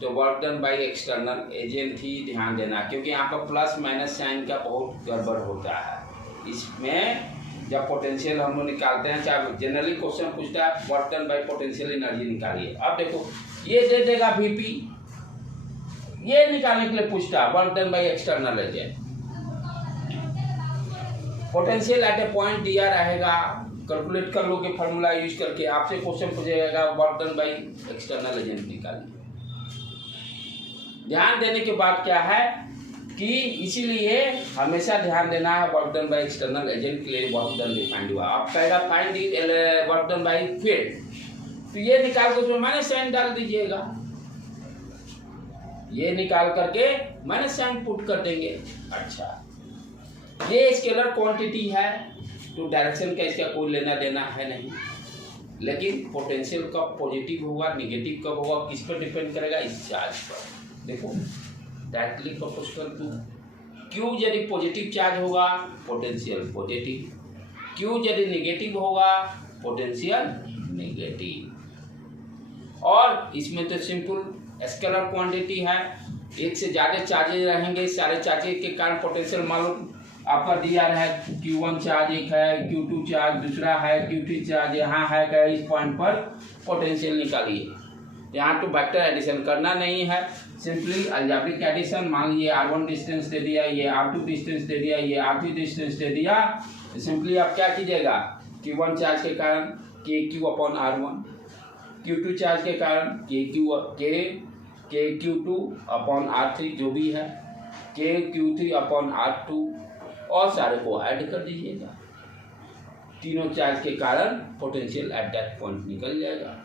तो work done by external agent ही ध्यान देना, क्योंकि यहाँ पर प्लस माइनस साइन का बहुत गड़बड़ होता है। इसमें जब पोटेंशियल हम लोग निकालते हैं, चाहे जनरली क्वेश्चन पूछता है work done bye potential energy निकालिए, अब देखो ये दे देगा Vp, ये निकालने के लिए पूछता है work done by external agent. Potential at a point दिया रहेगा, कैलकुलेट कर लोगे फार्मूला यूज करके, आपसे क्वेश्चन पूछेगा work done by external agent निकालिए। ध्यान देने के बाद क्या है कि इसीलिए हमेशा ध्यान देना है work done by external agent के लिए वर्क डन डिफाइंड हुआ। आप कहेगा find work done by field, तो ये निकाल कर उसमें माइनस साइन डाल दीजिएगा, ये निकाल करके माइनस साइन पुट कर देंगे। अच्छा, ये स्केलर क्वांटिटी है तो डायरेक्शन का इसका कोई लेना देना है नहीं, लेकिन पोटेंशियल कब पॉजिटिव होगा निगेटिव कब होगा किस पर डिपेंड करेगा, इस चार्ज पर। देखो डायरेक्टली प्रोपोर्शनल टू क्यू, यदि पॉजिटिव चार्ज होगा पोटेंशियल पॉजिटिव, क्यू यदि निगेटिव होगा पोटेंशियल नेगेटिव। और इसमें तो सिंपल स्केलर क्वांटिटी है, एक से ज़्यादा चार्जेज रहेंगे, सारे चार्जेज के कारण पोटेंशियल मालूम आपका दिया है, Q1 चार्ज एक है, Q2 चार्ज दूसरा है, Q3 चार्ज यहाँ है, क्या इस पॉइंट पर पोटेंशियल निकालिए। यहाँ तो वेक्टर एडिशन करना नहीं है, सिंपली अलजेब्रिक एडिशन। मान लीजिए R1 डिस्टेंस दे दिया, ये R2 डिस्टेंस दे दिया, ये R3 डिस्टेंस दे दिया, सिंपली आप क्या कीजिएगा, Q1 चार्ज के कारण KQ upon R1, Q2 charge के कारण KQ2 अपॉन R3 जो भी है, KQ3 अपॉन R2, और सारे को ऐड कर दीजिएगा। तीनों चार्ज के कारण पोटेंशियल एट दैट पॉइंट निकल जाएगा।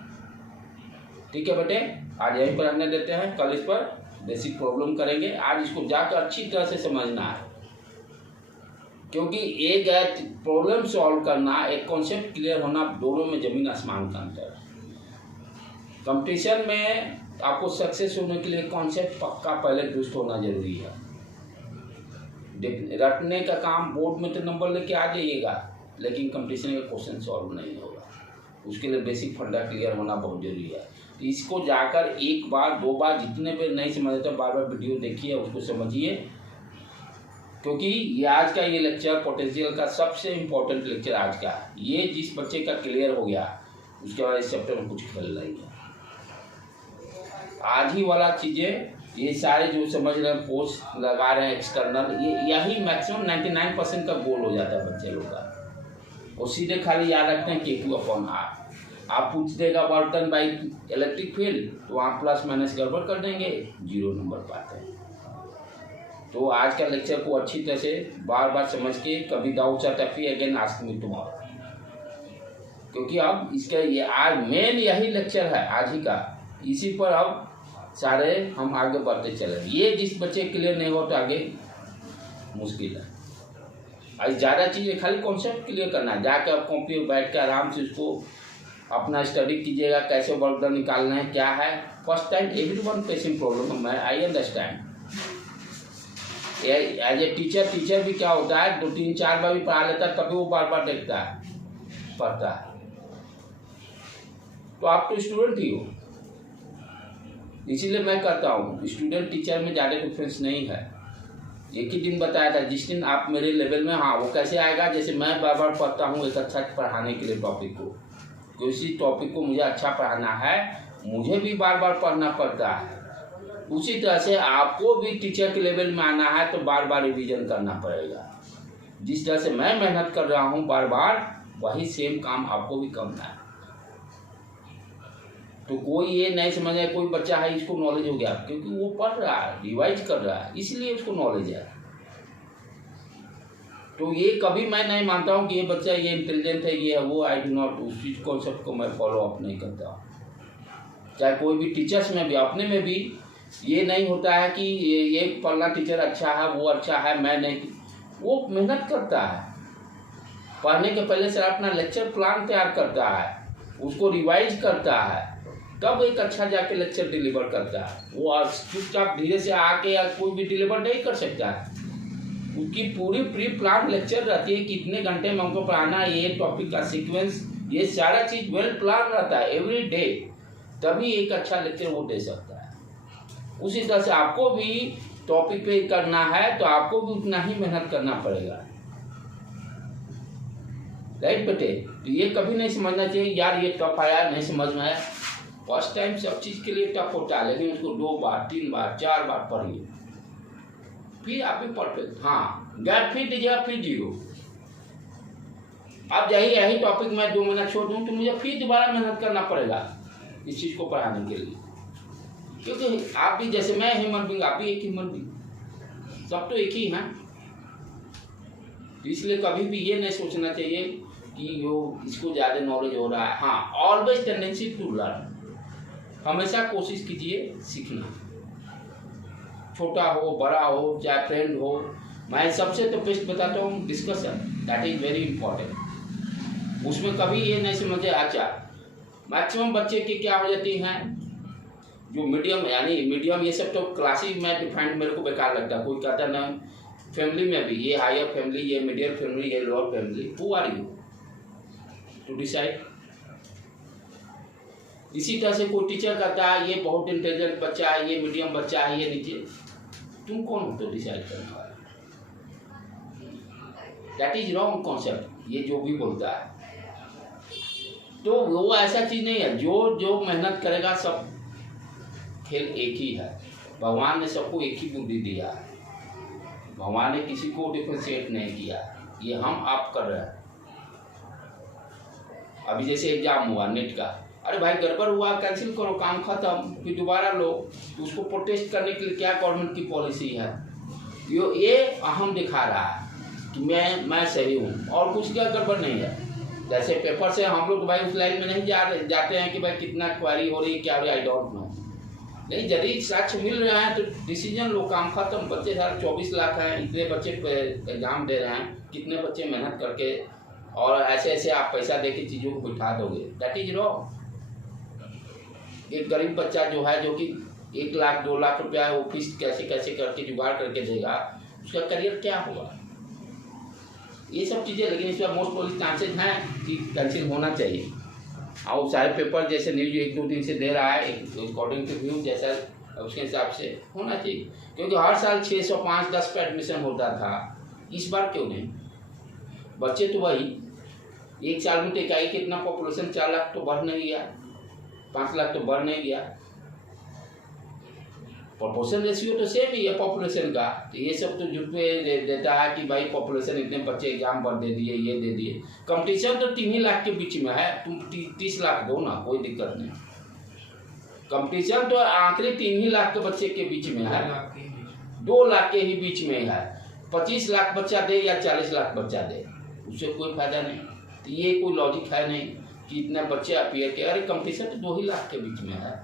ठीक है बेटे, आज यहीं पर रहने देते हैं, कल इस पर बेसिक प्रॉब्लम करेंगे। आज इसको जाकर अच्छी तरह से समझना है। क्योंकि एक है प्रॉब्लम सॉल्व करना, एक कॉन्सेप्ट क्लियर होना, दोनों में जमीन आसमान का अंतर है। कंपटीशन में आपको सक्सेस होने के लिए कॉन्सेप्ट पक्का पहले दुरुस्त होना जरूरी है। रटने का काम बोर्ड में तो नंबर लेके आ जाइएगा, लेकिन कंपटीशन का क्वेश्चन सॉल्व नहीं होगा। उसके लिए बेसिक फंडा क्लियर होना बहुत जरूरी है। तो इसको जाकर एक बार 2 बार जितने भी नहीं समझते तो बार बार वीडियो देखिए, उसको समझिए, क्योंकि ये आज का ये लेक्चर पोटेंशियल का सबसे इम्पोर्टेंट लेक्चर आज का। ये जिस बच्चे का क्लियर हो गया उसके बाद इस चैप्टर में कुछ खेल नहीं है। आज ही वाला चीज़ें ये सारे जो समझ रहे हैं, पोस्ट लगा रहे हैं एक्सटर्नल, ये यही मैक्सिमम 99% का गोल हो जाता है बच्चे लोग का। और सीधे खाली याद रखते हैं K2/R। आप पूछ देगा work done by electric field तो वहाँ प्लस माइनस गड़बड़ कर देंगे, 0 नंबर पाते हैं। तो आज का लेक्चर को अच्छी तरह से बार बार समझ के, कभी डाउट आता है फिर अगेन आस्क मी टुमारो, क्योंकि अब इसका ये आज मेन यही लेक्चर है आज ही का। इसी पर अब सारे हम आगे बढ़ते चले। ये जिस बच्चे क्लियर नहीं हो तो आगे मुश्किल है। आज ज़्यादा चीज़ें खाली कॉन्सेप्ट क्लियर करना है, जाकर आप कॉपी पर बैठ कर आराम से उसको अपना स्टडी कीजिएगा, कैसे वर्क डन निकालना है, क्या है। First time everyone facing problem, मैं I understand. As a teacher भी क्या होता है, 2 3 4 बार भी पढ़ा लेता है, तभी वो बार बार देखता है, पढ़ता है। तो आप तो स्टूडेंट ही हो, इसीलिए मैं कहता हूँ स्टूडेंट टीचर में ज़्यादा डिफरेंस नहीं है। एक ही दिन बताया था, जिस दिन आप मेरे लेवल में, हाँ वो कैसे आएगा, जैसे मैं बार बार पढ़ता हूँ एक अच्छा पढ़ाने के लिए टॉपिक को, किसी टॉपिक को मुझे अच्छा पढ़ाना है, मुझे भी बार बार पढ़ना पड़ता है। उसी तरह से आपको भी टीचर के लेवल में आना है तो बार बार रिवीजन करना पड़ेगा। जिस तरह से मैं मेहनत कर रहा हूँ बार बार, वही सेम काम आपको भी करना है। तो कोई ये नहीं समझे कोई बच्चा है इसको नॉलेज हो गया, क्योंकि वो पढ़ रहा है, रिवाइज कर रहा है, इसलिए उसको नॉलेज है। तो ये कभी मैं नहीं मानता हूँ कि ये बच्चा ये इंटेलिजेंट है, ये है वो, आई डू नॉट, उस चीज़ कॉन्सेप्ट को मैं फॉलो अप नहीं करता। चाहे कोई भी टीचर्स में भी, अपने में भी ये नहीं होता है कि ये फलाना टीचर अच्छा है, वो अच्छा है, मैं नहीं। वो मेहनत करता है, पढ़ने के पहले से अपना लेक्चर प्लान तैयार करता है, उसको रिवाइज करता है, तब एक अच्छा जाके लेक्चर डिलीवर करता है। वो चुपचाप धीरे से आके या कोई भी डिलीवर नहीं कर सकता है। उसकी पूरी प्री प्लान लेक्चर रहती है, कितने घंटे में हमको पढ़ाना है, ये टॉपिक का सीक्वेंस, ये सारा चीज़ वेल प्लान रहता है एवरी डे, तभी एक अच्छा लेक्चर वो दे सकता है। उसी तरह से आपको भी टॉपिक पे करना है तो आपको भी उतना ही मेहनत करना पड़ेगा, राइट बेटे। तो ये कभी नहीं समझना चाहिए यार ये टफ आया, नहीं समझ में आया। फर्स्ट टाइम सब चीज़ के लिए टफ होता है, लेकिन उसको 2 बार 3 बार 4 बार पढ़िए, फिर आप भी परफेक्ट। हाँ, गैप फिर दीजिएगा, फिर 0। अब यही टॉपिक मैं 2 महीना छोड़ दूँ तो मुझे फिर दोबारा मेहनत करना पड़ेगा इस चीज़ को पढ़ाने के लिए, क्योंकि आप भी जैसे मैं ह्यूमन बीइंग, आप भी एक ह्यूमन बीइंग, सब तो एक ही हैं। इसलिए कभी भी ये नहीं सोचना चाहिए कि यो इसको ज़्यादा नॉलेज हो रहा है। हाँ, ऑलवेज टेंडेंसी टू लर्न, हमेशा कोशिश कीजिए सीखना, छोटा हो बड़ा हो चाहे फ्रेंड हो। मैं सबसे तो बेस्ट बताता हूँ discussion, that is very important. उसमें कभी ये नहीं समझे अच्छा, मैक्सिमम बच्चे की क्या हो जाती हैं जो मीडियम, यानी मीडियम, ये सब तो क्लासिक में डिफाइंड मेरे को बेकार लगता है। कोई कहता ना फैमिली में भी ये हायर फैमिली, ये मीडियम फैमिली, ये lower family, who are you to decide. इसी तरह से कोई टीचर कहता है ये बहुत इंटेलिजेंट बच्चा है, ये मीडियम बच्चा है, ये नीचे, तुम कौन हो तो डिसाइड करने वाला। दैट इज रॉन्ग कॉन्सेप्ट, ये जो भी बोलता है। तो वो ऐसा चीज़ नहीं है, जो मेहनत करेगा सब खेल एक ही है। भगवान ने सबको एक ही बुद्धि दिया है, भगवान ने किसी को डिफरेंशिएट नहीं किया। ये हम आप कर रहे हैं। अभी जैसे एग्जाम हुआ नेट का, अरे भाई गड़बड़ हुआ, कैंसिल करो, काम खत्म, फिर दोबारा लो। तो उसको प्रोटेस्ट करने के लिए क्या गवर्नमेंट की पॉलिसी है, ये अहम दिखा रहा है कि मैं सही हूँ, और कुछ क्या गड़बड़ नहीं है। जैसे पेपर से हम लोग भाई उस लाइन में नहीं जाते हैं कि भाई कितना क्वारी हो रही है, क्या हो रही है, आई डोंट नो। नहीं, यदि साक्ष्य मिल रहा है तो डिसीजन लो, काम खत्म। बच्चे सारे 24 लाख हैं, इतने बच्चे एग्जाम दे रहे हैं, कितने बच्चे मेहनत करके, और ऐसे ऐसे आप पैसा दे के चीज़ों को बिठा दोगे, दैट इज रॉन्ग। एक गरीब बच्चा जो है, जो कि 1 लाख 2 लाख रुपया वो फीस कैसे कैसे करके जुगाड़ करके देगा, उसका करियर क्या होगा? ये सब चीज़ें, लेकिन इसमें मोस्ट प्रोबेबली चांसेज हैं कि कैंसिल होना चाहिए। और सारे पेपर जैसे न्यूज 1-2 दिन से दे रहा है, अकॉर्डिंग टू व्यू जैसा, उसके हिसाब से होना चाहिए। क्योंकि हर साल 605-10 पे एडमिशन होता था, इस बार क्यों नहीं? बच्चे तो वही, एक साल में टेकाई कितना पॉपुलेशन, 4 लाख तो बढ़ नहीं गया, 5 लाख तो बढ़ नहीं गया। पॉपुलेशन रेशियो तो सेम ही है पॉपुलेशन का। तो ये सब तो जुट पे देता है कि भाई पॉपुलेशन इतने बच्चे एग्जाम पर दे दिए, ये दे दिए। कंपटीशन तो 3 ही लाख के बीच में है, तुम 30 लाख दो ना, कोई दिक्कत नहीं। कंपटीशन तो आखिरी 3 ही लाख के बच्चे के बीच में है, 2 लाख के ही बीच में है। 25 लाख बच्चा दे या 40 लाख बच्चा दे, उससे कोई फायदा नहीं। तो ये कोई लॉजिक है नहीं कि इतने बच्चे अपीयर के, अरे कंपटीशन तो 2 ही लाख के बीच में है।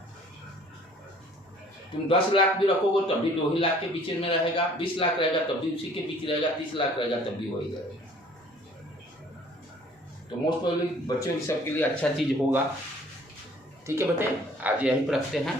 तुम 10 लाख भी रखोगे तब भी 2 ही लाख के बीच में रहेगा, 20 लाख रहेगा तब भी उसी के बीच रहेगा, 30 लाख रहेगा तब भी वही रहेगा। तो मोस्ट प्रोबेबली बच्चों की सबके लिए अच्छा चीज़ होगा। ठीक है बेटे, आज यहीं पर रखते हैं।